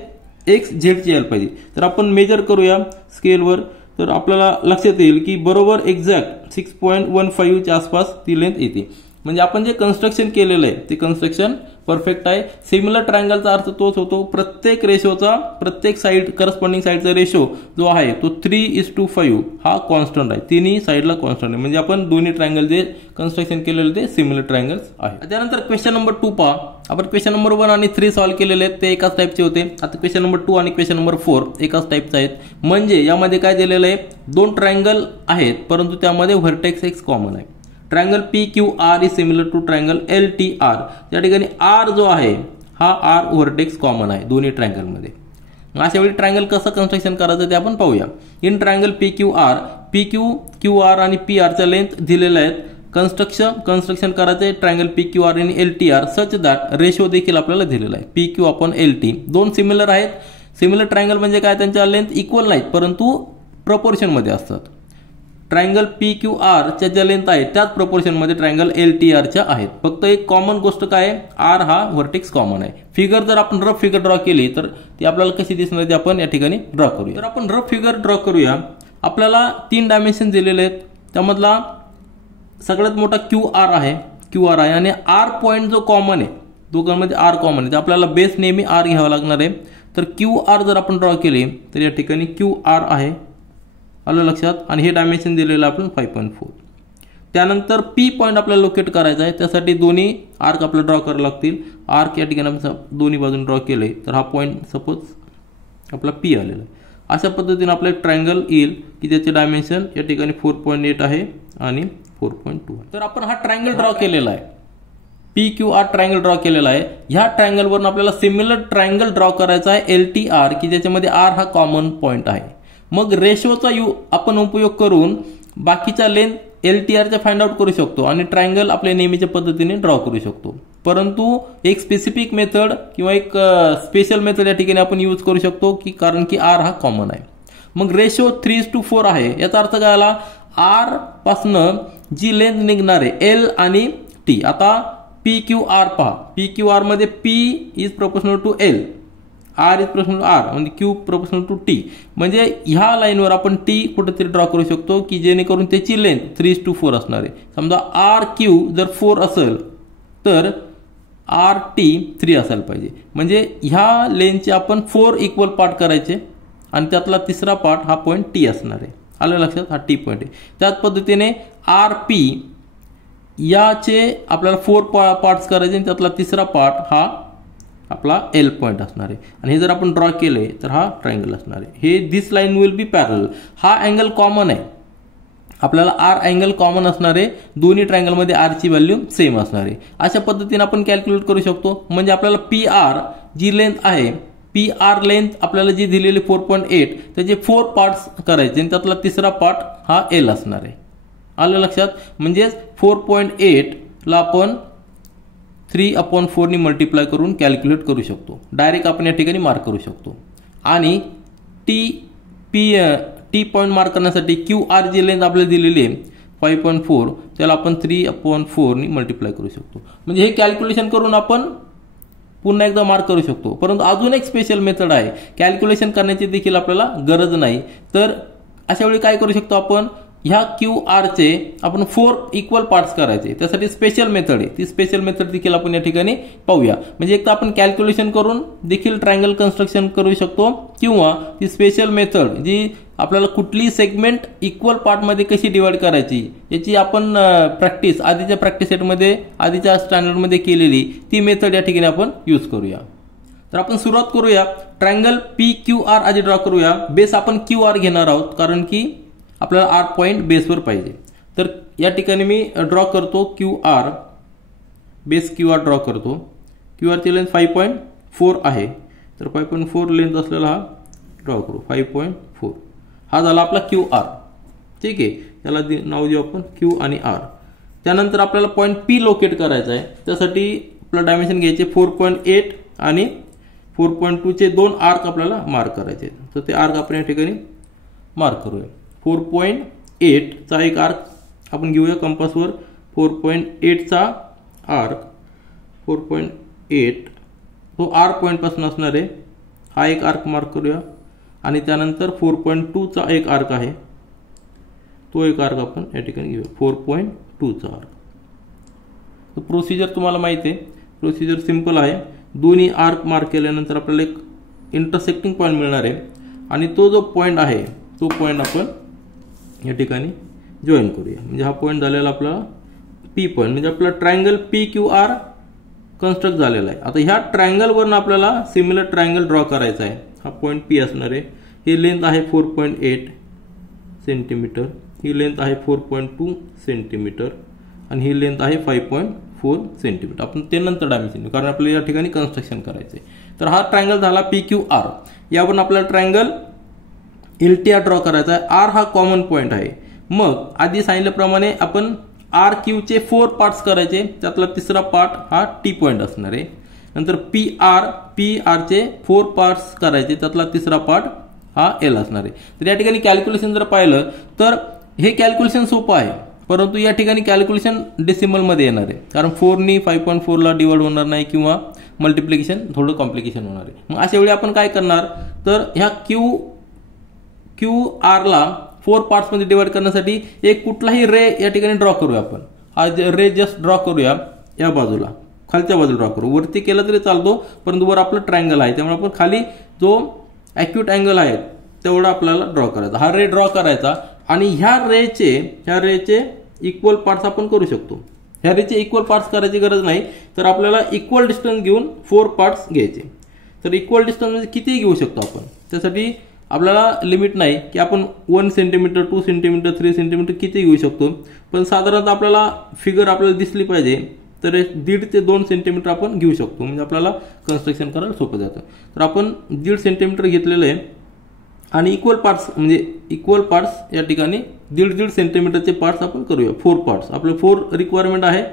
XZ यायला पाहिजे. तर आपण मेजर करूया स्केलवर, तर आपल्याला लक्षात येईल की बरोबर एक्झॅक्ट 6.15च्या आसपास ती लेंथ येते. म्हणजे आपण जे कन्स्ट्रक्शन केलेलं आहे ते कन्स्ट्रक्शन परफेक्ट आहे. सिमिलर ट्रायंगलचा अर्थ तोच होतो, प्रत्येक रेशोचा, प्रत्येक साईड करस्पॉन्डिंग साईडचा रेशो जो आहे तो 3:5 हा कॉन्स्टंट आहे. तिन्ही साईडला कॉन्स्टंट आहे. म्हणजे आपण दोन्ही ट्रायंगल जे कन्स्ट्रक्शन केलेले ते सिमिलर ट्रायंगल्स आहे. त्यानंतर क्वेश्चन नंबर 2 पहा. आपण क्वेश्चन नंबर 1 आणि 3 सॉल्व्ह केलेले आहेत, ते एकाच टाईपचे होते. आता क्वेश्चन नंबर 2 आणि क्वेश्चन नंबर 4 एकाच टाईपचे आहेत. म्हणजे यामध्ये काय दिलेलं आहे, दोन ट्रायंगल आहेत परंतु त्यामध्ये व्हर्टेक्स X कॉमन आहे. Triangle PQR is similar to triangle LTR. या ठिकाणी R जो आहे हा R व्हर्टेक्स कॉमन आहे दोन्ही ट्रायंगलमध्ये. अशा वेळी ट्रायंगल कसं कन्स्ट्रक्शन करायचं ते आपण पाहूया. इन ट्रायंगल PQR, QR आणि PR च्या लेंथ दिलेल्या आहेत. कन्स्ट्रक्शन करायचे ट्रायंगल PQR आणि LTR सच दॅट रेशो देखील आपल्याला दिलेला आहे PQ/LT. दोन सिमिलर आहेत. सिमिलर ट्रायंगल म्हणजे काय, त्यांच्या लेंथ इक्वल नाहीत परंतु प्रपोर्शनमध्ये असतात. ट्रायंगल PQR च्या ज्या लेंथ आहेत त्याच प्रपोर्शनमध्ये ट्रायंगल LTR च्या आहेत. फक्त एक कॉमन गोष्ट काय आहे, R हा व्हर्टेक्स कॉमन आहे. फिगर जर आपण रफ फिगर ड्रॉ केली तर ती आपल्याला कशी दिसणार ते आपण या ठिकाणी ड्रॉ करूया. तर आपण रफ फिगर ड्रॉ करूया. आपल्याला 3 डायमेन्शन दिलेले आहेत. त्यामधला सगळ्यात मोठा QR आहे आणि R पॉईंट जो कॉमन आहे दोघांमध्ये आर कॉमन आहे, तर आपल्याला बेस नेहमी आर घ्यावा लागणार आहे. तर क्यू आर जर आपण ड्रॉ केले तर या ठिकाणी क्यू आर आहे, आलं लक्षात. आणि हे डायमेन्शन दिलेलं आपण 5.4. त्यानंतर पी पॉईंट आपल्याला लोकेट करायचा आहे, त्यासाठी दोन्ही आर्क आपल्याला ड्रॉ करावे लागतील. आर्क या ठिकाणी आपण दोन्ही बाजून ड्रॉ केले तर हा पॉईंट सपोज आपला पी आलेला आहे. अशा पद्धतीने आपलं एक ट्रायंगल येईल की ज्याचे डायमेन्शन या ठिकाणी 4.8 आहे आणि 4.2. तर आपण हा ट्रायंगल ड्रॉ केलेला आहे, P Q R triangle draw केलेला आहे. ह्या ट्रायंगलवरून आपल्याला सिमिलर ट्रायंगल ड्रॉ करायचा आहे LTR, की ज्याच्यामध्ये आर हा कॉमन पॉईंट आहे. मग रेशोचा आपण उपयोग करून बाकीच्या लेंथ LTRच्या फाइंड आउट करू शकतो आणि ट्रायंगल आपल्या नेहमीच्या पद्धतीने ड्रॉ करू शकतो. परंतु एक स्पेसिफिक मेथड किंवा एक स्पेशल मेथड या ठिकाणी आपण यूज करू शकतो, की कारण की आर हा कॉमन आहे. मग रेशो 3:4 आहे. याचा अर्थ काय आला, आर पासनं जी लेंथ निघणार आहे L आणि T. आता पी क्यू आर पहा, पी क्यू आर मध्ये P is proportional to L, R is proportional to R, म्हणजे क्यू प्रोपोर्शनल टू T. म्हणजे ह्या लाईनवर आपण T कुठेतरी ड्रॉ करू शकतो की जेणेकरून त्याची लेंथ 3:4 असणार आहे. समजा आर क्यू जर 4 असेल तर आर टी 3 असायला पाहिजे. म्हणजे ह्या लेंथचे आपण 4 इक्वल पार्ट करायचे आणि त्यातला तिसरा पार्ट हा पॉईंट T असणार आहे, आलं लक्षात. हा T पॉईंट आहे. त्याच पद्धतीने आर पी याचे आपल्याला 4 पार्ट्स करायचे आणि त्यातला तिसरा पार्ट हा आपला L पॉईंट असणार आहे. आणि हे जर आपण ड्रॉ केले तर हा ट्रायंगल असणार आहे. हे दिस लाईन विल बी पॅरल. हा अँगल कॉमन आहे, आपल्याला आर अँगल कॉमन असणार आहे. दोन्ही ट्रायंगलमध्ये आरची व्हॅल्यू सेम असणार आहे. अशा पद्धतीने आपण कॅल्क्युलेट करू शकतो. म्हणजे आपल्याला पी आर जी लेंथ आहे, पी आर लेंथ आपल्याला जी दिलेली 4.8, त्याचे 4 पार्ट्स करायचे आणि त्यातला तिसरा पार्ट हा L असणार आहे, आलं लक्षात. म्हणजेच 4.8 ला आपण 3/4 नी मल्टिप्लाय करून कॅल्क्युलेट करू शकतो. डायरेक्ट आपण या ठिकाणी मार्क करू शकतो. आणि टी पॉईंट मार्क करण्यासाठी क्यू आर जी लेंथ आपल्याला दिलेली आहे 5.4, त्याला आपण 3/4 नी मल्टिप्लाय करू शकतो. म्हणजे हे कॅल्क्युलेशन करून आपण पुन्हा एकदा मार्क करू शकतो. परंतु अजून एक स्पेशल मेथड आहे, कॅल्क्युलेशन करण्याची देखील आपल्याला गरज नाही. तर अशा वेळी काय करू शकतो आपण, ह्या क्यू आरचे आपण 4 इक्वल पार्ट्स करायचे. त्यासाठी स्पेशल मेथड आहे, ती स्पेशल मेथड देखील आपण या ठिकाणी पाहूया. म्हणजे एक तर आपण कॅल्क्युलेशन करून देखील ट्रायंगल कन्स्ट्रक्शन करू शकतो, किंवा ती स्पेशल मेथड जी आपल्याला कुठली सेगमेंट इक्वल पार्टमध्ये कशी डिवाइड करायची याची आपण प्रॅक्टिस आधीच्या प्रॅक्टिस सेटमध्ये आधीच्या स्टँडर्डमध्ये केलेली ती मेथड या ठिकाणी आपण यूज करूया. तर आपण सुरुवात करूया. ट्रायंगल पी क्यू आर आधी ड्रॉ करूया. बेस आपण क्यू आर घेणार आहोत, कारण की आपल्याला आर पॉईंट बेसवर पाहिजे. तर या ठिकाणी मी ड्रॉ करतो Q R, base Q R draw करतो. क्यू आरची लेंथ 5.4 आहे. तर 5.4 लेंथ असलेला हा ड्रॉ करू. 5.4 हा झाला आपला क्यू आर, ठीक आहे. त्याला नाव देऊ आपण क्यू आणि आर. त्यानंतर आपल्याला पॉईंट पी लोकेट करायचा आहे. त्यासाठी आपलं डायमेन्शन घ्यायचे 4.8 आणि 4.2 चे 2 आर्क आपल्याला मार्क करायचे. तर ते आर्क आपण या ठिकाणी मार्क करूया. 4.8 चा एक आर्क आपण घेऊया कंपासवर. 4.8 चा आर्क 4.8 तो आर पॉईंट पासून असणार आहे. हा एक आर्क मार्क करूया. आणि त्यानंतर 4.2 चा एक आर्क आहे, तो एक आर्क आपण या ठिकाणी घेऊया. 4.2 चा आर्क. तर प्रोसिजर तुम्हाला माहिती आहे, प्रोसिजर सिंपल आहे. दोन्ही आर्क मार्क केल्यानंतर आपल्याला एक इंटरसेक्टिंग पॉईंट मिळणार आहे आणि तो जो पॉईंट आहे तो पॉईंट आपण या ठिकाणी जॉईन करूया. म्हणजे हा पॉईंट झालेला आपला पी पॉईंट, म्हणजे आपला triangle P Q R construct झालेला आहे. आता ह्या ट्रायंगलवरून आपल्याला सिमिलर ट्रायंगल ड्रॉ करायचा आहे. हा पॉईंट पी असणार आहे. ही लेंथ आहे 4.8 सेंटीमीटर, ही लेंथ आहे 4.2 सेंटीमीटर आणि ही लेंथ आहे 5.4 सेंटीमीटर. आपण ते नंतर डायमेन्शन, कारण आपल्याला या ठिकाणी कन्स्ट्रक्शन करायचं आहे. तर हा ट्रायंगल झाला पी क्यू आर. यावरून आपल्याला ट्रायंगल LTR ड्रॉ करायचा आहे. आर हा कॉमन पॉईंट आहे. मग आधी सांगितल्याप्रमाणे आपण आर क्यूचे 4 पार्ट्स करायचे, त्यातला तिसरा पार्ट हा टी पॉईंट असणार आहे. नंतर पी आरचे 4 पार्ट्स करायचे, त्यातला तिसरा पार्ट हा L असणार आहे. तर या ठिकाणी कॅल्क्युलेशन जर पाहिलं तर हे कॅल्क्युलेशन सोपं आहे, परंतु या ठिकाणी कॅल्क्युलेशन डेसिमलमध्ये येणार आहे, कारण 4 नी 5.4 ला डिवाइड होणार नाही किंवा मल्टिप्लिकेशन थोडं कॉम्प्लिकेशन होणार आहे. मग अशा वेळी आपण काय करणार, तर ह्या क्यू आरला 4 पार्ट्समध्ये डिवाइड करण्यासाठी एक कुठलाही रे या ठिकाणी ड्रॉ करूया. आपण हा रे जस्ट ड्रॉ करूया या बाजूला खालच्या बाजूला ड्रॉ करू. वरती केलं तरी चालतो, परंतु वर आपलं ट्रायंगल आहे त्यामुळे आपण खाली जो ॲक्यूट अँगल आहे तेवढा आपल्याला ड्रॉ करायचा. हा रे ड्रॉ करायचा आणि ह्या रेचे इक्वल पार्ट्स आपण करू शकतो. ह्या रेचे इक्वल पार्ट्स करायची गरज नाही, तर आपल्याला इक्वल डिस्टन्स घेऊन 4 पार्ट्स घ्यायचे. तर इक्वल डिस्टन्स म्हणजे कितीही घेऊ शकतो आपण. त्यासाठी आपल्याला लिमिट नाही की आपण 1 सेंटीमीटर 2 सेंटीमीटर 3 सेंटीमीटर किती घेऊ शकतो, पण साधारणतः आपल्याला फिगर आपल्याला दिसली पाहिजे तर 1.5 ते 2 सेंटीमीटर आपण घेऊ शकतो, म्हणजे आपल्याला कन्स्ट्रक्शन करायला सोपं जातं. तर आपण 1.5 सेंटीमीटर घेतलेलं आहे आणि इक्वल पार्ट्स या ठिकाणी 1.5 सेंटीमीटरचे पार्ट्स आपण करूया. 4 पार्ट्स आपलं 4 रिक्वायरमेंट आहे.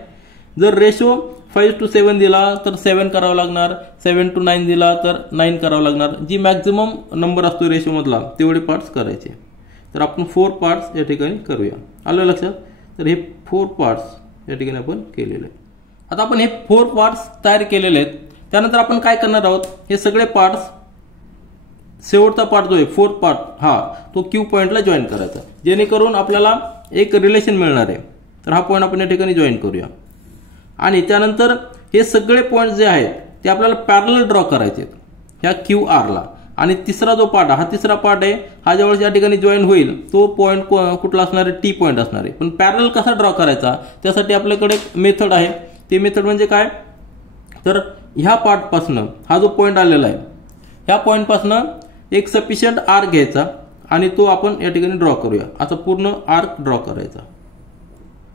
जर रेशो 5:7 दिला तर 7 करावं लागणार, 7:9 दिला तर 9 करावं लागणार. जी मॅक्झिमम नंबर असतो रेशोमधला तेवढे पार्ट्स करायचे. तर आपण 4 पार्ट्स या ठिकाणी करूया. आलं लक्षात. तर हे 4 पार्ट्स या ठिकाणी आपण केलेले आहेत. आता आपण हे 4 पार्ट्स तयार केलेले आहेत. त्यानंतर आपण काय करणार आहोत, हे सगळे पार्ट्स शेवटचा पार्ट जो आहे 4th पार्ट तो क्यू पॉईंटला जॉईन करायचा, जेणेकरून आपल्याला एक रिलेशन मिळणार आहे. तर हा पॉईंट आपण या ठिकाणी जॉईन करूया आणि त्यानंतर हे सगळे पॉईंट जे आहेत ते आपल्याला पॅरलल ड्रॉ करायचे ह्या क्यू आरला. आणि तिसरा जो पार्ट हा तिसरा पार्ट आहे, हा ज्यावेळेस या ठिकाणी जॉईन होईल तो पॉईंट कुठला असणार आहे, टी पॉईंट असणार आहे. पण पॅरलल कसा ड्रॉ करायचा त्यासाठी आपल्याकडे एक मेथड आहे. ते मेथड म्हणजे काय, तर ह्या पार्टपासनं हा जो पॉईंट आलेला आहे ह्या पॉईंटपासनं एक सफिशियंट आर्क घ्यायचा आणि तो आपण या ठिकाणी ड्रॉ करूया. असा पूर्ण आर्क ड्रॉ करायचा,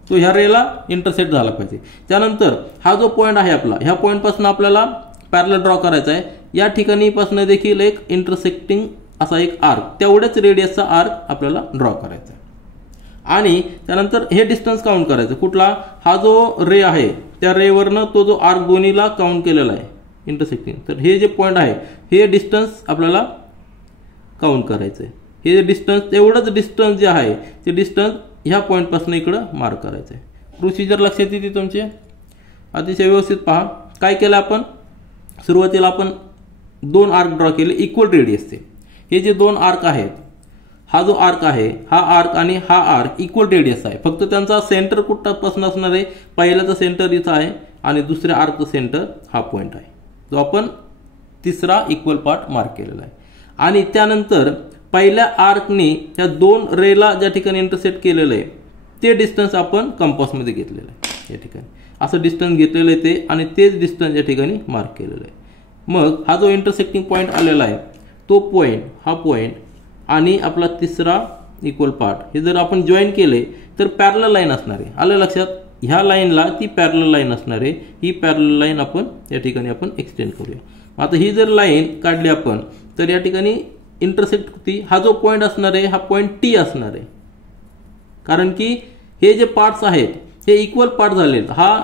तो ह्या रेला इंटरसेक्ट झाला पाहिजे. त्यानंतर हा जो पॉईंट आहे आपला, ह्या पॉईंटपासून आपल्याला पॅरलल ड्रॉ करायचा आहे. या ठिकाणी पासून देखील एक इंटरसेक्टिंग असा एक आर्क, तेवढ्याच रेडियसचा आर्क आपल्याला ड्रॉ करायचा आहे. आणि त्यानंतर हे डिस्टन्स काउंट करायचं. कुठला, हा जो रे आहे त्या रेवरनं तो जो आर्क दोन्हीला काउंट केलेला आहे इंटरसेक्टिंग. तर हे जे पॉईंट आहे हे डिस्टन्स आपल्याला काउंट करायचं आहे. हे डिस्टन्स, तेवढंच डिस्टन्स जे आहे ते डिस्टन्स ह्या पॉईंटपासून इकडं मार्क करायचं आहे. प्रोसिजर लक्षात येते तुमची, अतिशय व्यवस्थित पहा. काय केलं आपण, सुरुवातीला आपण 2 आर्क ड्रॉ केले इक्वल रेडियसचे. हे जे 2 आर्क आहेत, हा जो आर्क आहे हा आर्क आणि हा आर्क इक्वल रेडियस आहे. फक्त त्यांचा सेंटर कुठपासून असणार आहे, पहिल्याचा सेंटर इथं आहे आणि दुसऱ्या आर्कचं सेंटर हा पॉईंट आहे जो आपण तिसरा इक्वल पार्ट मार्क केलेला आहे. आणि त्यानंतर पहिल्या आर्कने या 2 रेला ज्या ठिकाणी इंटरसेक्ट केलेलं आहे ते डिस्टन्स आपण कंपासमध्ये घेतलेलं आहे. या ठिकाणी असं डिस्टन्स घेतलेलं आहे ते, आणि तेच डिस्टन्स या ठिकाणी मार्क केलेलं आहे. मग हा जो इंटरसेक्टिंग पॉईंट आलेला आहे तो पॉईंट, हा पॉईंट आणि आपला तिसरा इक्वल पार्ट हे जर आपण जॉईन केले तर पॅरलल लाईन असणार आहे. आलं लक्षात. ह्या लाईनला ती पॅरलल लाईन असणार आहे. ही पॅरलल लाईन आपण या ठिकाणी आपण एक्सटेंड करूया. आता ही जर लाईन काढली आपण तर या ठिकाणी इंटरसेक्ट होती. हा जो पॉईंट असणार आहे हा पॉईंट टी असणार आहे, कारण की हे जे पार्ट्स आहेत हे इक्वल पार्ट झालेत. हा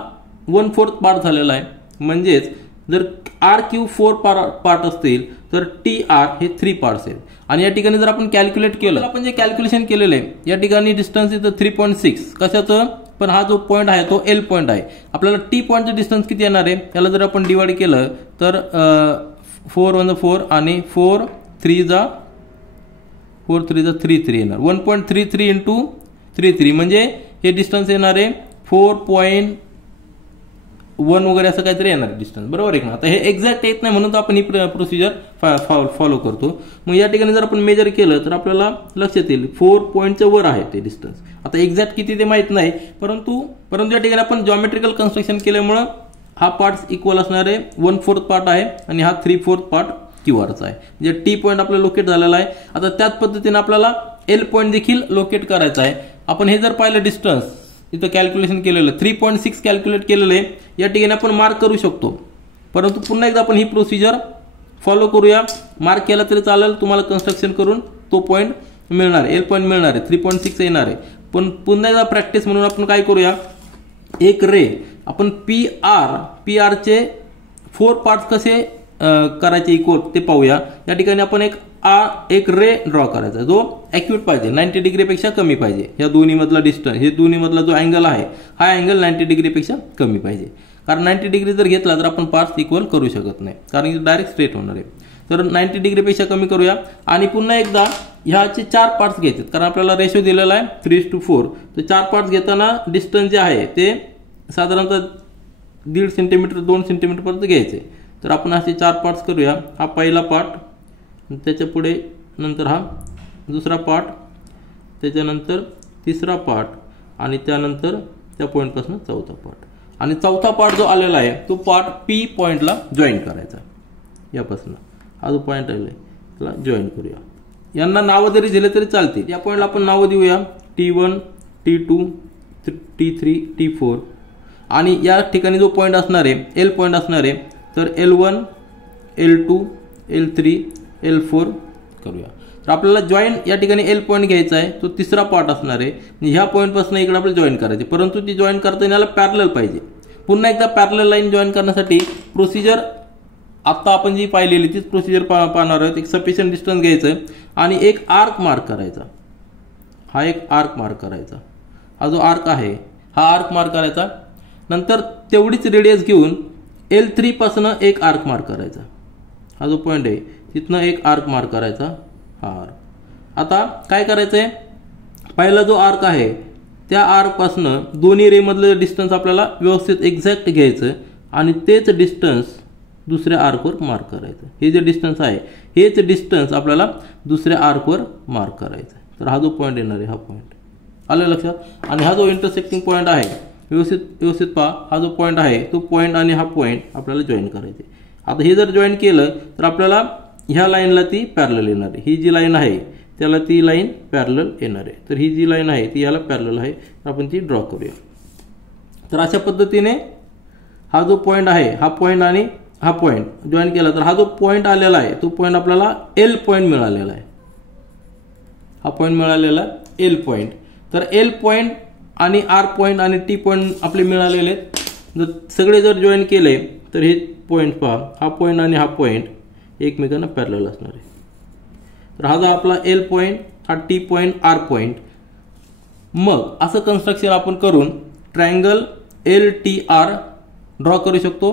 1/4 पार्ट झालेला आहे. म्हणजेच जर आर क्यू 4 पार्ट असतील तर टी आर हे 3 पार्ट्स आहेत. आणि या ठिकाणी जर आपण कॅल्क्युलेट केलं, आपण जे कॅल्क्युलेशन केलेलं आहे या ठिकाणी डिस्टन्स इथं 3.6 कशाचं, पण हा जो पॉईंट आहे तो एल पॉईंट आहे. आपल्याला टी पॉईंटचं डिस्टन्स किती येणार आहे, त्याला जर आपण डिवाइड केलं तर 4 1 4 आणि 4 3 जा 33 येणार. 1.33 इंटू 33 म्हणजे हे डिस्टन्स येणार आहे 4.1 वगैरे असं काहीतरी येणार डिस्टन्स, बरोबर आहे का. आता हे एक्झॅक्ट येत नाही म्हणून आपण ही प्रोसिजर फॉलो करतो. मग या ठिकाणी जर आपण मेजर केलं तर आपल्याला लक्षात येईल 4 पॉईंटच्या वर आहे ते डिस्टन्स. आता एक्झॅक्ट किती ते माहित नाही, परंतु या ठिकाणी आपण जॉमेट्रिकल कन्स्ट्रक्शन केल्यामुळं हा पार्ट इक्वल असणार आहे. 1/4 पार्ट आहे आणि हा 3/4 पार्ट क्यू आरचा आहे. म्हणजे टी पॉईंट आपल्याला लोकेट झालेला आहे. आता त्याच पद्धतीने आपल्याला एल पॉईंट देखील लोकेट करायचा आहे. आपण हे जर पाहिलं डिस्टन्स इथं कॅल्क्युलेशन केलेलं 3.6 कॅल्क्युलेट केलेलं आहे. या ठिकाणी आपण मार्क करू शकतो, परंतु पुन्हा एकदा आपण ही प्रोसिजर फॉलो करूया. मार्क केला तरी चालेल, तुम्हाला कन्स्ट्रक्शन करून तो पॉईंट मिळणार आहे, एल पॉईंट मिळणार आहे, 3.6 येणार आहे. पण पुन्हा एकदा प्रॅक्टिस म्हणून आपण काय करूया, एक रे आपण पी आरचे 4 पार्ट कसे करायचे इक्वल ते पाहूया. या ठिकाणी आपण एक रे ड्रॉ करायचा जो ॲक्युरेट पाहिजे, 90 डिग्रीपेक्षा कमी पाहिजे. या दोन्ही मधला डिस्टन्स, हे दोन्ही मधला जो अँगल आहे हा अँगल 90 डिग्रीपेक्षा कमी पाहिजे. कारण 90 डिग्री जर घेतला तर आपण पार्ट्स इक्वल करू शकत नाही, कारण डायरेक्ट स्ट्रेट होणार आहे. तर 90 डिग्रीपेक्षा कमी करूया. आणि पुन्हा एकदा ह्याचे 4 पार्ट्स घ्यायचे, कारण आपल्याला रेशो दिलेला आहे 3:4. तर 4 पार्ट्स घेताना डिस्टन्स जे आहे ते साधारणतः 1.5 सेंटीमीटर 2 सेंटीमीटर पर्यंत घ्यायचे. तर आपण असे 4 पार्ट्स करूया. हा पहिला पार्ट, त्याच्या पुढे नंतर हा दुसरा पार्ट, त्याच्यानंतर तिसरा पार्ट आणि त्यानंतर त्या पॉईंटपासून चौथा पार्ट. आणि चौथा पार्ट जो आलेला आहे तो पार्ट पी पॉईंटला जॉईन करायचा. यापासून हा जो पॉईंट आलेला आहे त्याला जॉईन करूया. यांना नावं जरी दिले तरी चालतील. या पॉईंटला आपण नावं देऊया T1, T2, T3, T4. आणि या ठिकाणी जो पॉईंट असणार आहे L पॉईंट असणार आहे तर L1, L2, L3, L4 करूया. तर आपल्याला जॉईन या ठिकाणी L पॉईंट घ्यायचा आहे, तो तिसरा पार्ट असणार आहे. ह्या पॉईंटपासून इकडे आपल्याला जॉईन करायचे, परंतु ती जॉईन करताना याला पॅरलल पाहिजे. पुन्हा एकदा पॅरलल लाईन जॉईन करण्यासाठी प्रोसिजर आता आपण जी पाहिलेली तीच प्रोसिजर पाहणार आहोत. एक सफिशियंट डिस्टन्स घ्यायचं आणि एक आर्क मार्क करायचा. हा एक आर्क मार्क करायचा. हा जो आर्क आहे हा आर्क मार्क करायचा. नंतर तेवढीच रेडियस घेऊन L3 पासून एक आर्क मार्क करायचा. हा जो पॉईंट आहे तिथनं एक आर्क मार्क करायचा. हा आर्क आता काय करायचंय, पहिला जो आर्क आहे त्या आर्क पासून दोन्ही रे मधलं डिस्टन्स आपल्याला व्यवस्थित एक्झॅक्ट घ्यायचं आणि तेच डिस्टन्स दुसऱ्या आर्कवर मार्क करायचं. हे जे डिस्टन्स आहे हेच डिस्टन्स आपल्याला दुसऱ्या आर्कवर मार्क करायचं. तर हा जो पॉईंट येणार आहे हा पॉईंट आलं लक्षात. आणि हा जो इंटरसेक्टिंग पॉईंट आहे व्यवस्थित पहा. हा जो पॉईंट आहे तो पॉईंट आणि हा पॉईंट आपल्याला जॉईन करायचे. आता हे जर जॉईन केलं तर आपल्याला ह्या लाईनला ती पॅरलल येणार आहे. ही जी लाईन आहे त्याला ती लाईन पॅरलल येणार आहे. तर ही जी लाईन आहे ती याला पॅरलल आहे. आपण ती ड्रॉ करूया. तर अशा पद्धतीने हा जो पॉईंट आहे हा पॉईंट आणि हा पॉईंट जॉईन केला तर हा जो पॉईंट आलेला आहे तो पॉईंट आपल्याला L पॉईंट मिळालेला आहे. हा पॉईंट मिळालेला L पॉईंट. तर L पॉईंट आणि R पॉईंट आणि T पॉईंट आपले मिळालेले जर सगळे जर जॉईन केले तर हे पॉईंट पहा, हा पॉईंट आणि हा पॉईंट एकमेकांना पॅरलल असणार आहे. तर हा जो आपला L पॉईंट, हा T पॉईंट, R पॉईंट. मग असं कन्स्ट्रक्शन आपण करून ट्रायंगल LTR ड्रॉ करू शकतो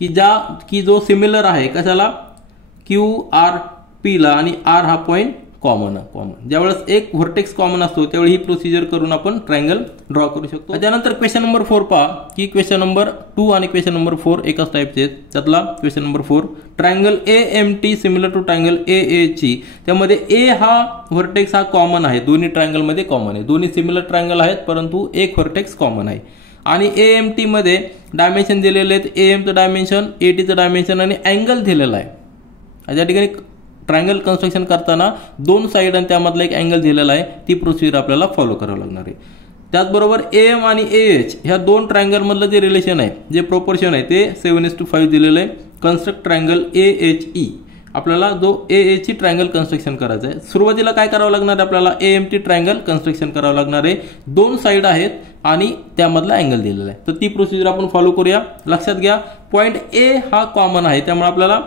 की जो सिमिलर आहे कशाला, QRP ला आणि R हा पॉईंट कॉमन. ज्यावेळेस एक व्हर्टेक्स कॉमन असतो त्यावेळी ही प्रोसिजर करून आपण ट्रायंगल ड्रॉ करू शकतो. त्यानंतर क्वेश्चन नंबर 4 पहा की क्वेश्चन नंबर 2 आणि क्वेश्चन नंबर 4 एकाच टाईपचे आहेत. त्यातला question number 4, triangle AMT similar to triangle AAC. त्यामध्ये A हा व्हर्टेक्स हा कॉमन आहे, दोन्ही ट्रायंगल मध्ये कॉमन आहे. दोन्ही सिमिलर ट्रायंगल आहेत परंतु एक व्हर्टेक्स कॉमन आहे. आणि AMT मध्ये डायमेन्शन दिलेले आहेत. AM चं डायमेन्शन, AT चं डायमेन्शन आणि अँगल दिलेला आहे. या ठिकाणी ट्रायंगल कन्स्ट्रक्शन करताना दोन साइड आणि त्यामधला एक अँगल दिलेला आहे. ती प्रोसिजर आपल्याला फॉलो करावं लागणार आहे. त्याचबरोबर AM आणि AH ह्या दोन ट्रायंगल मधलं जे रिलेशन आहे, जे प्रोपोर्शन आहे ते 7:5 दिलेलं आहे. Construct triangle AHE. आपल्याला जो AH ची ट्रायंगल कन्स्ट्रक्शन करायचं आहे. सुरुवातीला काय करावं लागणार आहे, आपल्याला AMT ट्रायंगल कन्स्ट्रक्शन करावं लागणार आहे. दोन साइड आहेत आणि त्यामधला अँगल दिलेला आहे. तर ती प्रोसिजर आपण फॉलो करूया. लक्षात घ्या पॉईंट A हा कॉमन आहे, त्यामुळे आपल्याला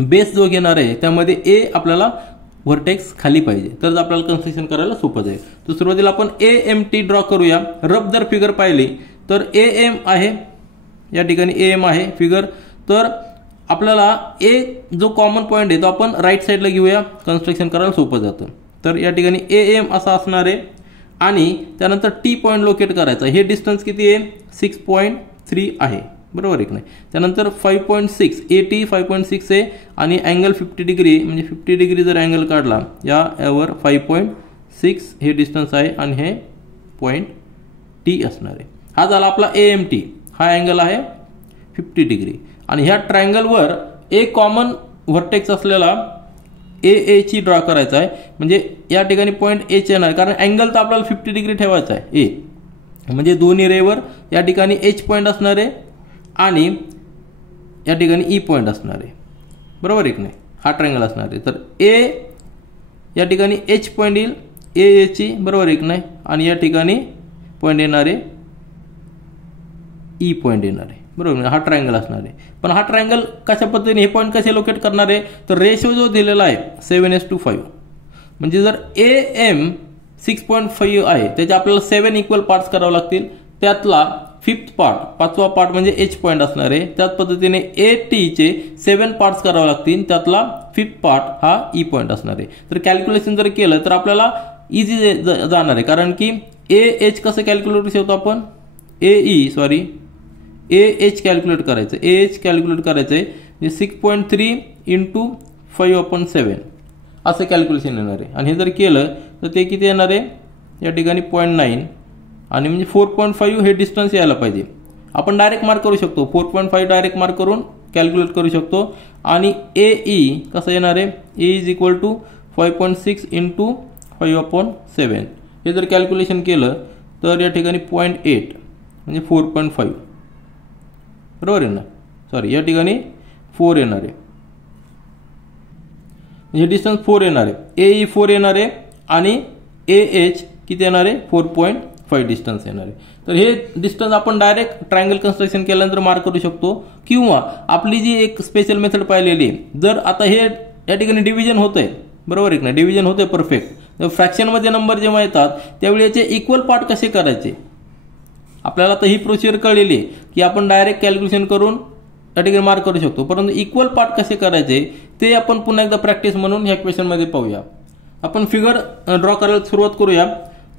बेस जो घेणार आहे त्यामध्ये A आपल्याला व्हर्टेक्स खाली पाहिजे तर आपल्याला कन्स्ट्रक्शन करायला सोपं जाईल. तर सुरुवातीला आपण AMT ड्रॉ करूया. रफ जर फिगर पाहिली तर AM आहे, या ठिकाणी AM आहे फिगर. तर आपल्याला A जो कॉमन पॉईंट आहे तो आपण राईट साईडला घेऊया, कन्स्ट्रक्शन करायला सोपं जातं. तर या ठिकाणी AM असा असणार आहे आणि त्यानंतर T पॉईंट लोकेट करायचा. हे डिस्टन्स किती आहे, 6.3 आहे, बरोबर आहे की नाही. त्यानंतर 5.6 AT 5.6 आहे आणि अँगल 50 डिग्री, म्हणजे 50 डिग्री जर अँगल काढला यावर 5.6 हे डिस्टन्स आहे आणि हे पॉईंट T असणार आहे. हा झाला आपला AMT. हा अँगल आहे 50 डिग्री आणि ह्या ट्रायंगलवर एक कॉमन व्हर्टेक्स असलेला AAची ड्रॉ करायचा आहे. म्हणजे या ठिकाणी पॉईंट H येणार, कारण अँगल तर आपल्याला 50 डिग्री ठेवायचा आहे. A म्हणजे दोन्ही रेवर या ठिकाणी H पॉईंट असणार आहे आणि या ठिकाणी E पॉईंट असणार आहे, बरोबर आहे की नाही. हा ट्रायंगल असणार आहे. तर A या ठिकाणी H पॉईंट येईल AAची, बरोबर आहे की नाही. आणि या ठिकाणी पॉईंट येणार आहे E पॉईंट येणार आहे, बरोबर. हा ट्रायंगल असणार आहे. पण हा ट्रायंगल कशा पद्धतीने हे पॉईंट कसे लोकेट करणार आहे, तर रेशो जो दिलेला आहे 7:5, म्हणजे जर AM 6.5 आहे त्याचे आपल्याला 7 इक्वल पार्ट्स करावे लागतील. त्यातला फिफ्थ पार्ट, पाचवा पार्ट म्हणजे H पॉईंट असणार आहे. त्याच पद्धतीने AT चे 7 पार्ट्स करावे लागतील. त्यातला फिफ्थ पार्ट हा E पॉईंट असणार आहे. तर कॅल्क्युलेशन जर केलं तर आपल्याला इझी जाणार आहे, कारण की AH कसं कॅल्क्युलेट करतो आपण, AH कॅल्क्युलेट करायचं. AH कॅल्क्युलेट करायचं आहे म्हणजे 6.3 × 5/7 असं कॅल्क्युलेशन येणार आहे. आणि हे जर केलं तर ते किती येणार आहे या ठिकाणी 0.9 आणि म्हणजे 4.5 हे डिस्टन्स यायला पाहिजे. आपण डायरेक्ट मार्क करू शकतो. 4.5 डायरेक्ट मार्क करून कॅल्क्युलेट करू शकतो. आणि AE कसं येणार आहे A = 5.6 × 5/7 हे जर कॅल्क्युलेशन केलं तर या ठिकाणी 0.8 म्हणजे 4.5 बरोबर आहे ना. सॉरी या ठिकाणी 4 येणार आहे. हे डिस्टन्स 4 येणार आहे. AE 4 येणार आहे आणि AH किती येणार आहे 4.5 डिस्टन्स येणार आहे. तर हे डिस्टन्स आपण डायरेक्ट ट्रायंगल कन्स्ट्रक्शन केल्यानंतर मार्क करू शकतो. किंवा आपली जी एक स्पेशल मेथड पाहिलेली जर आता हे या ठिकाणी डिव्हिजन होत आहे बरोबर आहे ना. डिव्हिजन होते परफेक्ट. फ्रॅक्शन मध्ये नंबर जेव्हा येतात त्यावेळी याचे इक्वल पार्ट कसे करायचे आपल्याला तर ही प्रोसिजर कळलेली आहे की आपण डायरेक्ट कॅल्क्युलेशन करून या ठिकाणी मार्क करू शकतो. परंतु इक्वल पार्ट कसे करायचे ते आपण पुन्हा एकदा प्रॅक्टिस म्हणून ह्या क्वेश्चन मध्ये पाहूया. आपण फिगर ड्रॉ करायला सुरुवात करूया.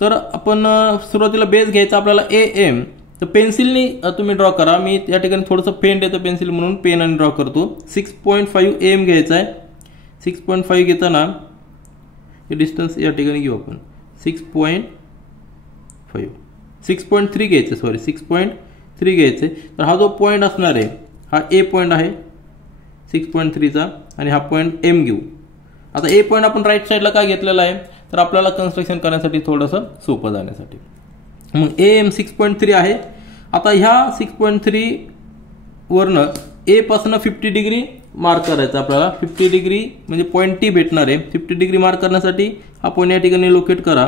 तर आपण सुरुवातीला बेस घ्यायचा आपल्याला AM. तर पेन्सिलनी तुम्ही ड्रॉ करा. मी या ठिकाणी थोडंसं पेन देतो पेन्सिल म्हणून पेन आणि ड्रॉ करतो. 6.5 AM घ्यायचा आहे. 6.5 घेताना हे डिस्टन्स या ठिकाणी घेऊ आपण 6.5 6.3 घ्यायचं. सॉरी 6.3 घ्यायचे. तर हा जो पॉईंट असणार आहे हा A पॉईंट आहे 6.3चा आणि हा पॉईंट M घेऊ. आता A पॉईंट आपण राईट साईडला का घेतलेला आहे तर आपल्याला कन्स्ट्रक्शन करण्यासाठी थोडंसं सोपं जाण्यासाठी. मग AM 6.3 आहे. आता ह्या 6.3 वरनं A पासून 50 डिग्री मार्क करायचा आपल्याला. 50 डिग्री म्हणजे पॉईंट T भेटणार आहे. 50 डिग्री मार्क करण्यासाठी हा पॉईंट या ठिकाणी लोकेट करा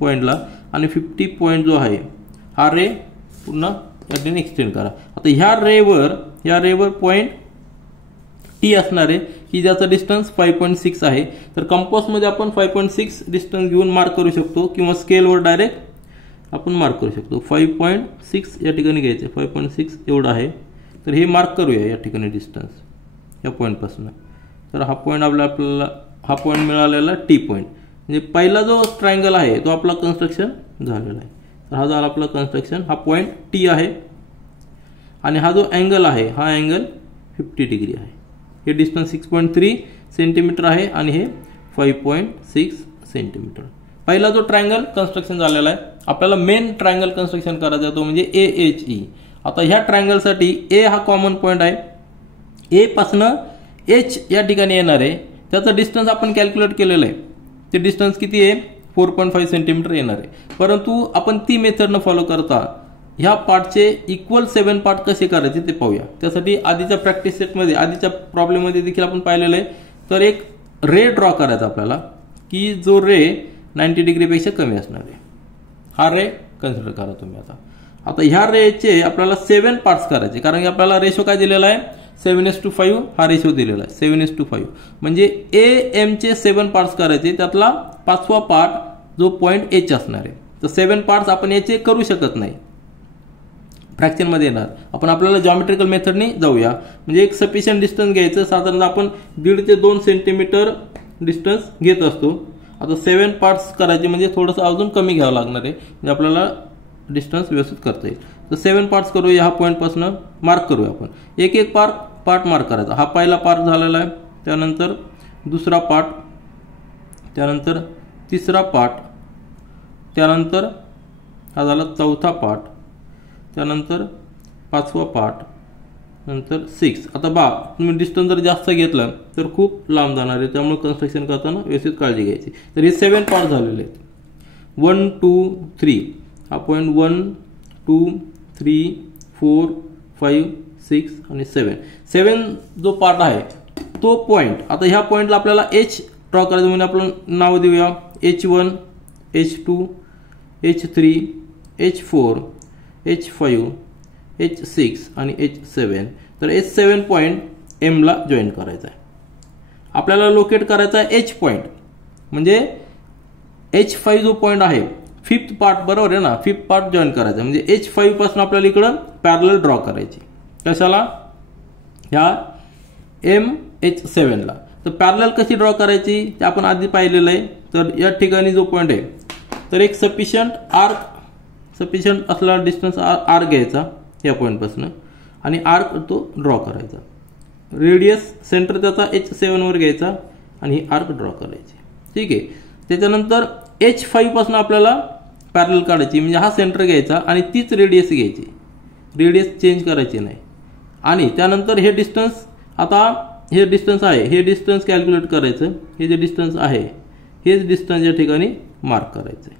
पॉईंटला आणि 50 पॉईंट जो आहे हा रे पुन्हा या ठिकाणी एक्सटेंड करा. आता ह्या रेवर पॉईंट T असणार आहे की ज्याचा डिस्टन्स 5.6 आहे. तर कंपासमध्ये आपण 5.6 डिस्टन्स घेऊन मार्क करू शकतो किंवा स्केलवर डायरेक्ट आपण मार्क करू शकतो. 5.6 या ठिकाणी घ्यायचे. 5.6 एवढं आहे. तर हे मार्क करूया या ठिकाणी डिस्टन्स या पॉईंटपासून. तर हा पॉईंट आपल्याला हा पॉईंट मिळालेला T पॉईंट म्हणजे पहिला जो ट्रायंगल आहे तो आपला कन्स्ट्रक्शन झालेला आहे. तर हा झाला आपला कन्स्ट्रक्शन. हा पॉईंट T आहे आणि हा जो अँगल आहे हा अँगल 50 डिग्री आहे. हे डिस्टन्स 6.3 सेंटीमीटर आहे आणि हे 5.6 सेंटीमीटर. पहिला जो ट्रायंगल कन्स्ट्रक्शन झालेला आहे. आपल्याला मेन ट्रायंगल कन्स्ट्रक्शन करायचा आहे तो म्हणजे AHE. आता ह्या ट्रायंगलसाठी A हा कॉमन पॉईंट आहे. A पासून H या ठिकाणी येणार आहे. त्याचा डिस्टन्स आपण कॅल्क्युलेट केलेलं आहे. ते डिस्टन्स किती आहे 4.5 सेंटीमीटर येणार आहे. परंतु आपण ती मेथड न फॉलो करता ह्या पार्टचे इक्वल 7 पार्ट कसे करायचे ते पाहूया. त्यासाठी आधीच्या प्रॅक्टिस सेटमध्ये आधीच्या प्रॉब्लेममध्ये देखील आपण पाहिलेलं आहे. तर एक रे ड्रॉ करायचा आपल्याला की जो रे 90 डिग्रीपेक्षा कमी असणार आहे. हा रे कन्सिडर करा तुम्ही. आता ह्या रेचे आपल्याला 7 पार्ट्स करायचे कारण की आपल्याला रेशो काय दिलेला आहे 7:5 हा रेशो दिलेला आहे. 7:5 म्हणजे AM चे 7 पार्ट्स करायचे. त्यातला 5वा पार्ट जो पॉईंट H असणार आहे. तर 7 पार्ट्स आपण याचे करू शकत नाही फ्रॅक्शन मध्ये येणार. आपण आपल्याला जॉमेट्रिकल मेथडने जाऊया. म्हणजे एक सफिशियंट डिस्टन्स घ्यायचं. साधारणतः आपण 1.5 ते 2 सेंटीमीटर डिस्टन्स घेत असतो. आता 7 पार्ट्स करायचे म्हणजे थोडंसं अजून कमी घ्यावं लागणार आहे म्हणजे आपल्याला डिस्टन्स व्यवस्थित करता येईल. तर 7 पार्ट्स करूया. हा पॉईंट पासून मार्क करूया आपण. एक एक पार्ट मार्क करायचा. हा पहिला पार्ट झालेला आहे. त्यानंतर दुसरा पार्ट, त्यानंतर तिसरा पार्ट, त्यानंतर हा झाला चौथा पार्ट, त्यानंतर 5वा पार्ट, नंतर 6. आता तुम्ही डिस्टन्स जर जास्त घेतलं तर खूप लांब जाणार आहे. त्यामुळे कन्स्ट्रक्शन करताना व्यवस्थित काळजी घ्यायची. तर हे 7 पार्ट झालेले आहेत. 1 2 3 हा पॉईंट 1 2 3 4 5 6 आणि 7 जो पार्ट आहे तो पॉईंट. आता ह्या पॉईंटला आपल्याला H ड्रॉ करायचं म्हणजे आपण नाव देऊया H1 H2 H3 H4 H5 H6 आणि H7. तर H7 पॉईंट M ला जॉईन करायचा आहे. आपल्याला लोकेट करायचा आहे H पॉईंट म्हणजे H5 जो पॉईंट आहे 5th पार्ट बरोबर आहे ना. 5th पार्ट जॉईन करायचा म्हणजे H5 पासून आपल्याला इकडं पॅरलल ड्रॉ करायची. कशाला ह्या MH7 ला. तर पॅरलल कशी ड्रॉ करायची ते आपण आधी पाहिलेलं आहे. तर या ठिकाणी जो पॉईंट आहे तर एक सफिशियंट असला डिस्टन्स आर्क घ्यायचा या पॉईंट पासून आणि आर्क तो ड्रॉ करायचा. रेडियस सेंटर त्याचा H7 वर घ्यायचा आणि ही आर्क ड्रॉ करायची. ठीक आहे. त्याच्यानंतर H5 पासून आपल्याला पॅरलल काढायची, म्हणजे हा सेंटर घ्यायचा आणि तीच रेडियस घ्यायची, रेडियस चेंज करायची नाही. आणि त्यानंतर हे डिस्टन्स, आता हे डिस्टन्स आहे, हे डिस्टन्स कॅल्क्युलेट करायचं. हे जे डिस्टन्स आहे हेच डिस्टन्स या ठिकाणी मार्क करायचं,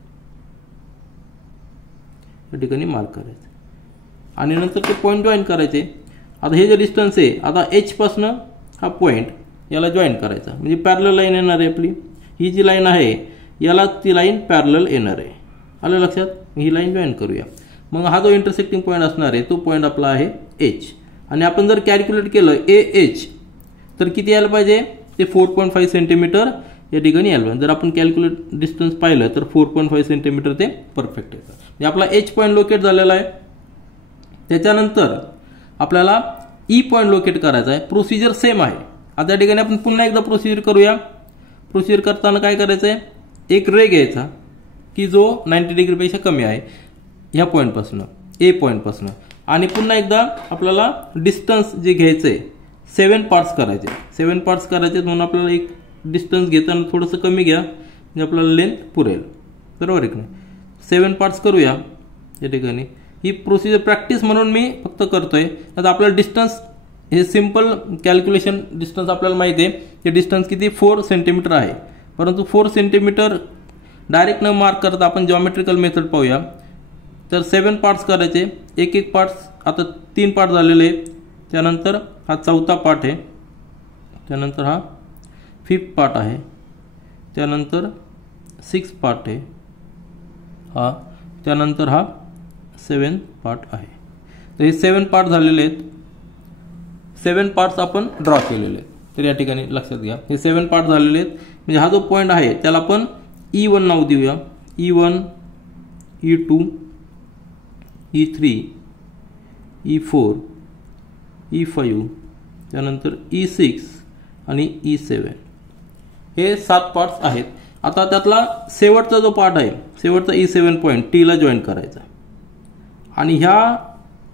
या ठिकाणी मार्क करायचं आणि नंतर ते पॉईंट जॉईन करायचे. आता हे जे डिस्टन्स आहे, आता H पासून हा पॉईंट याला जॉईन करायचा, म्हणजे पॅरलल लाईन येणार आहे आपली. ही जी लाईन आहे याला ती लाईन पॅरलल येणार आहे. आलं लक्षात? ही लाईन जॉईन करूया. मग हा जो इंटरसेक्टिंग पॉईंट असणार आहे तो पॉईंट आपला आहे H. आणि आपण जर कॅल्क्युलेट केलं AH तर किती यायला पाहिजे, ते 4.5 सेंटीमीटर या ठिकाणी यायला पाहिजे. जर आपण कॅल्क्युलेट डिस्टन्स पाहिलं तर 4.5 सेंटीमीटर ते परफेक्ट येतं. म्हणजे आपला H पॉईंट लोकेट झालेला आहे. त्याच्यानंतर आपल्याला E पॉईंट लोकेट करायचा आहे. प्रोसिजर सेम आहे. आता या ठिकाणी आपण पुन्हा एकदा प्रोसिजर करूया. प्रोसिजर करताना काय करायचं आहे, एक रे घ्यायचा की जो 90 डिग्रीपेक्षा कमी आहे ह्या पॉईंटपासून, ए पॉईंटपासून, आणि पुन्हा एकदा आपल्याला डिस्टन्स जे घ्यायचं आहे 7 पार्ट्स करायचे. 7 पार्ट्स करायचे म्हणून आपल्याला एक डिस्टन्स घेताना थोडंसं कमी घ्या, म्हणजे आपल्याला लेंथ पुरेल. बरोबर आहे की नाही? 7 पार्ट्स करूया या ठिकाणी. ही प्रोसिजर प्रॅक्टिस म्हणून मी फक्त करतोय. आता आपल्याला डिस्टन्स हे सिंपल कॅल्क्युलेशन डिस्टन्स आपल्याला माहिती आहे. ते डिस्टन्स किती 4 सेंटीमीटर आहे. परंतु 4 सेंटीमीटर डायरेक्ट न मार्क करता आपण जॉमेट्रिकल मेथड पाहूया. तर 7 पार्ट्स करायचे. एक एक पार्ट्स, आता 3 पार्ट झालेले. त्यानंतर हा 4था पार्ट आहे, त्यानंतर हा 5th पार्ट आहे, त्यानंतर 6th पार्ट आहे हा, त्यानंतर हा 7th पार्ट आहे. तर हे 7 पार्ट झालेले आहेत. 7 पार्ट्स आपण ड्रॉ केलेले आहेत. तर या ठिकाणी लक्षात घ्या, हे 7 पार्ट झालेले आहेत. म्हणजे हा जो पॉईंट आहे त्याला आपण E1 नाव देऊया. E1, E2, E3, E4, E5, त्यानंतर E6 आणि E7 हे 7 पार्ट्स आहेत. आता त्यातला शेवटचा जो पार्ट आहे, शेवटचा E7 पॉईंट Tला जॉईन करायचा आणि ह्या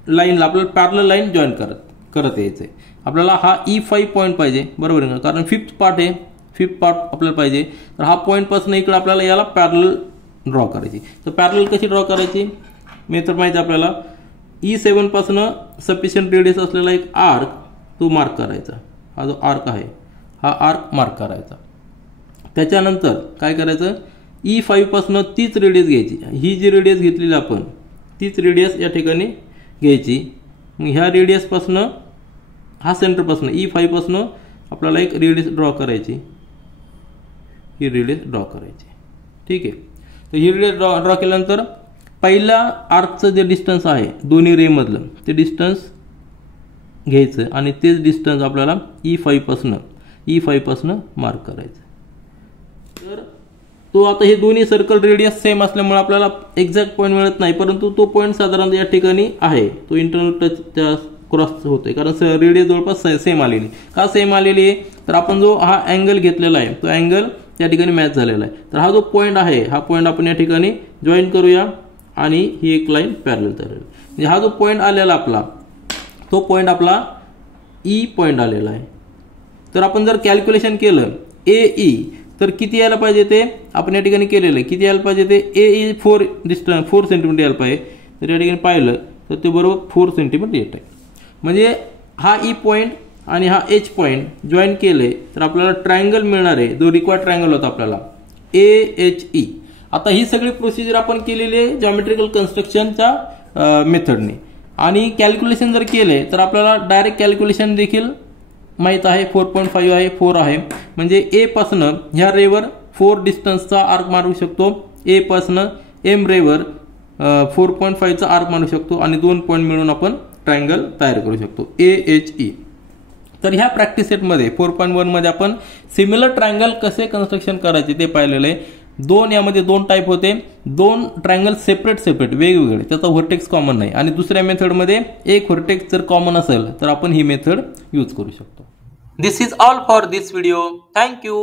लाईनला आपल्याला पॅरलल लाईन जॉईन करत यायचं आहे. आपल्याला हा E5 पॉईंट पाहिजे. बरोबर आहे, कारण 5th पार्ट आहे, 5th पार्ट आपल्याला पाहिजे. तर हा पॉईंटपासून इकडे आपल्याला याला पॅरलल ड्रॉ करायची. तर पॅरलल कशी ड्रॉ करायची, मेथड माहिती आपल्याला. E7 पासून सफिशियंट रेडियस असलेला एक आर्क तो मार्क करायचा. हा जो आर्क आहे हा आर्क मार्क करायचा. त्याच्यानंतर काय करायचं, E5 पासून तीच रेडियस घ्यायची. ही जी रेडियस घेतलेली आपण तीच रेडियस या ठिकाणी घ्यायची. मग ह्या रेडियसपासून, हा सेंटरपासून E5 पासून आपल्याला एक रेडियस ड्रॉ करायची. ही रेडियस ड्रॉ करायची. ठीक आहे. तर ही रेडियस ड्रॉ केल्यानंतर पहिल्या आर्कचं जे डिस्टन्स आहे दोन्ही रेमधलं ते डिस्टन्स घ्यायचं आणि तेच डिस्टन्स आपल्याला E5 पासून मार्क करायचं. तर तो आता हे दोन्ही सर्कल रेडियस सेम असल्यामुळे आपल्याला एक्झॅक्ट पॉईंट मिळत नाही, परंतु तो पॉईंट साधारणतः या ठिकाणी आहे. तो इंटरनल टच त्या क्रॉस होतोय, कारण रेडियस जवळपास सेम आलेली. का सेम आलेली आहे, तर आपण जो हा अँगल घेतलेला आहे तो अँगल या ठिकाणी मॅच झालेला आहे. तर हा जो पॉईंट आहे हा पॉईंट आपण या ठिकाणी जॉईन करूया आणि ही एक लाईन पॅरलल तयार होईल. म्हणजे हा जो पॉईंट आलेला आपला, तो पॉईंट आपला E पॉईंट आलेला आहे. तर आपण जर कॅल्क्युलेशन केलं AE तर किती यायला पाहिजे, ते आपण या ठिकाणी केलेलं आहे. किती यायला पाहिजे, ते AE 4 सेंटीमीटर यायला पाहिजे. तर या ठिकाणी पाहिलं तर ते बरोबर 4 सेंटीमीटर येत आहे. म्हणजे हा E पॉईंट आणि हा H पॉईंट जॉईन केले तर आपल्याला ट्रायंगल मिळणार आहे, जो रिक्वायर्ड ट्रायंगल होता आपल्याला AHE. आता ही सगळी प्रोसिजर आपण केलेली आहे जॉमेट्रिकल कन्स्ट्रक्शनच्या मेथडने. आणि कॅल्क्युलेशन जर केले तर आपल्याला डायरेक्ट कॅल्क्युलेशन देखील माहित आहे. 4.5 आहे, 4 आहे. म्हणजे A पासून ह्या रेवर 4 डिस्टन्सचा आर्क मारू शकतो. A पासून M रेवर 4.5चा आर्क मारू शकतो आणि 2 पॉईंट मिळून आपण ट्रायंगल तयार करू शकतो AHE. तर ह्या प्रॅक्टिस सेटमध्ये 4.1 मध्ये आपण सिमिलर ट्रायंगल कसे कन्स्ट्रक्शन करायचे ते पाहिलेलं आहे. यामध्ये 2 टाईप होते. 2 ट्रायंगल सेपरेट वेगवेगळे, त्याचा व्हर्टेक्स कॉमन नाही. आणि दुसऱ्या मेथडमध्ये एक व्हर्टेक्स जर कॉमन असेल तर आपण ही मेथड यूज करू शकतो. This is all for this video. Thank you.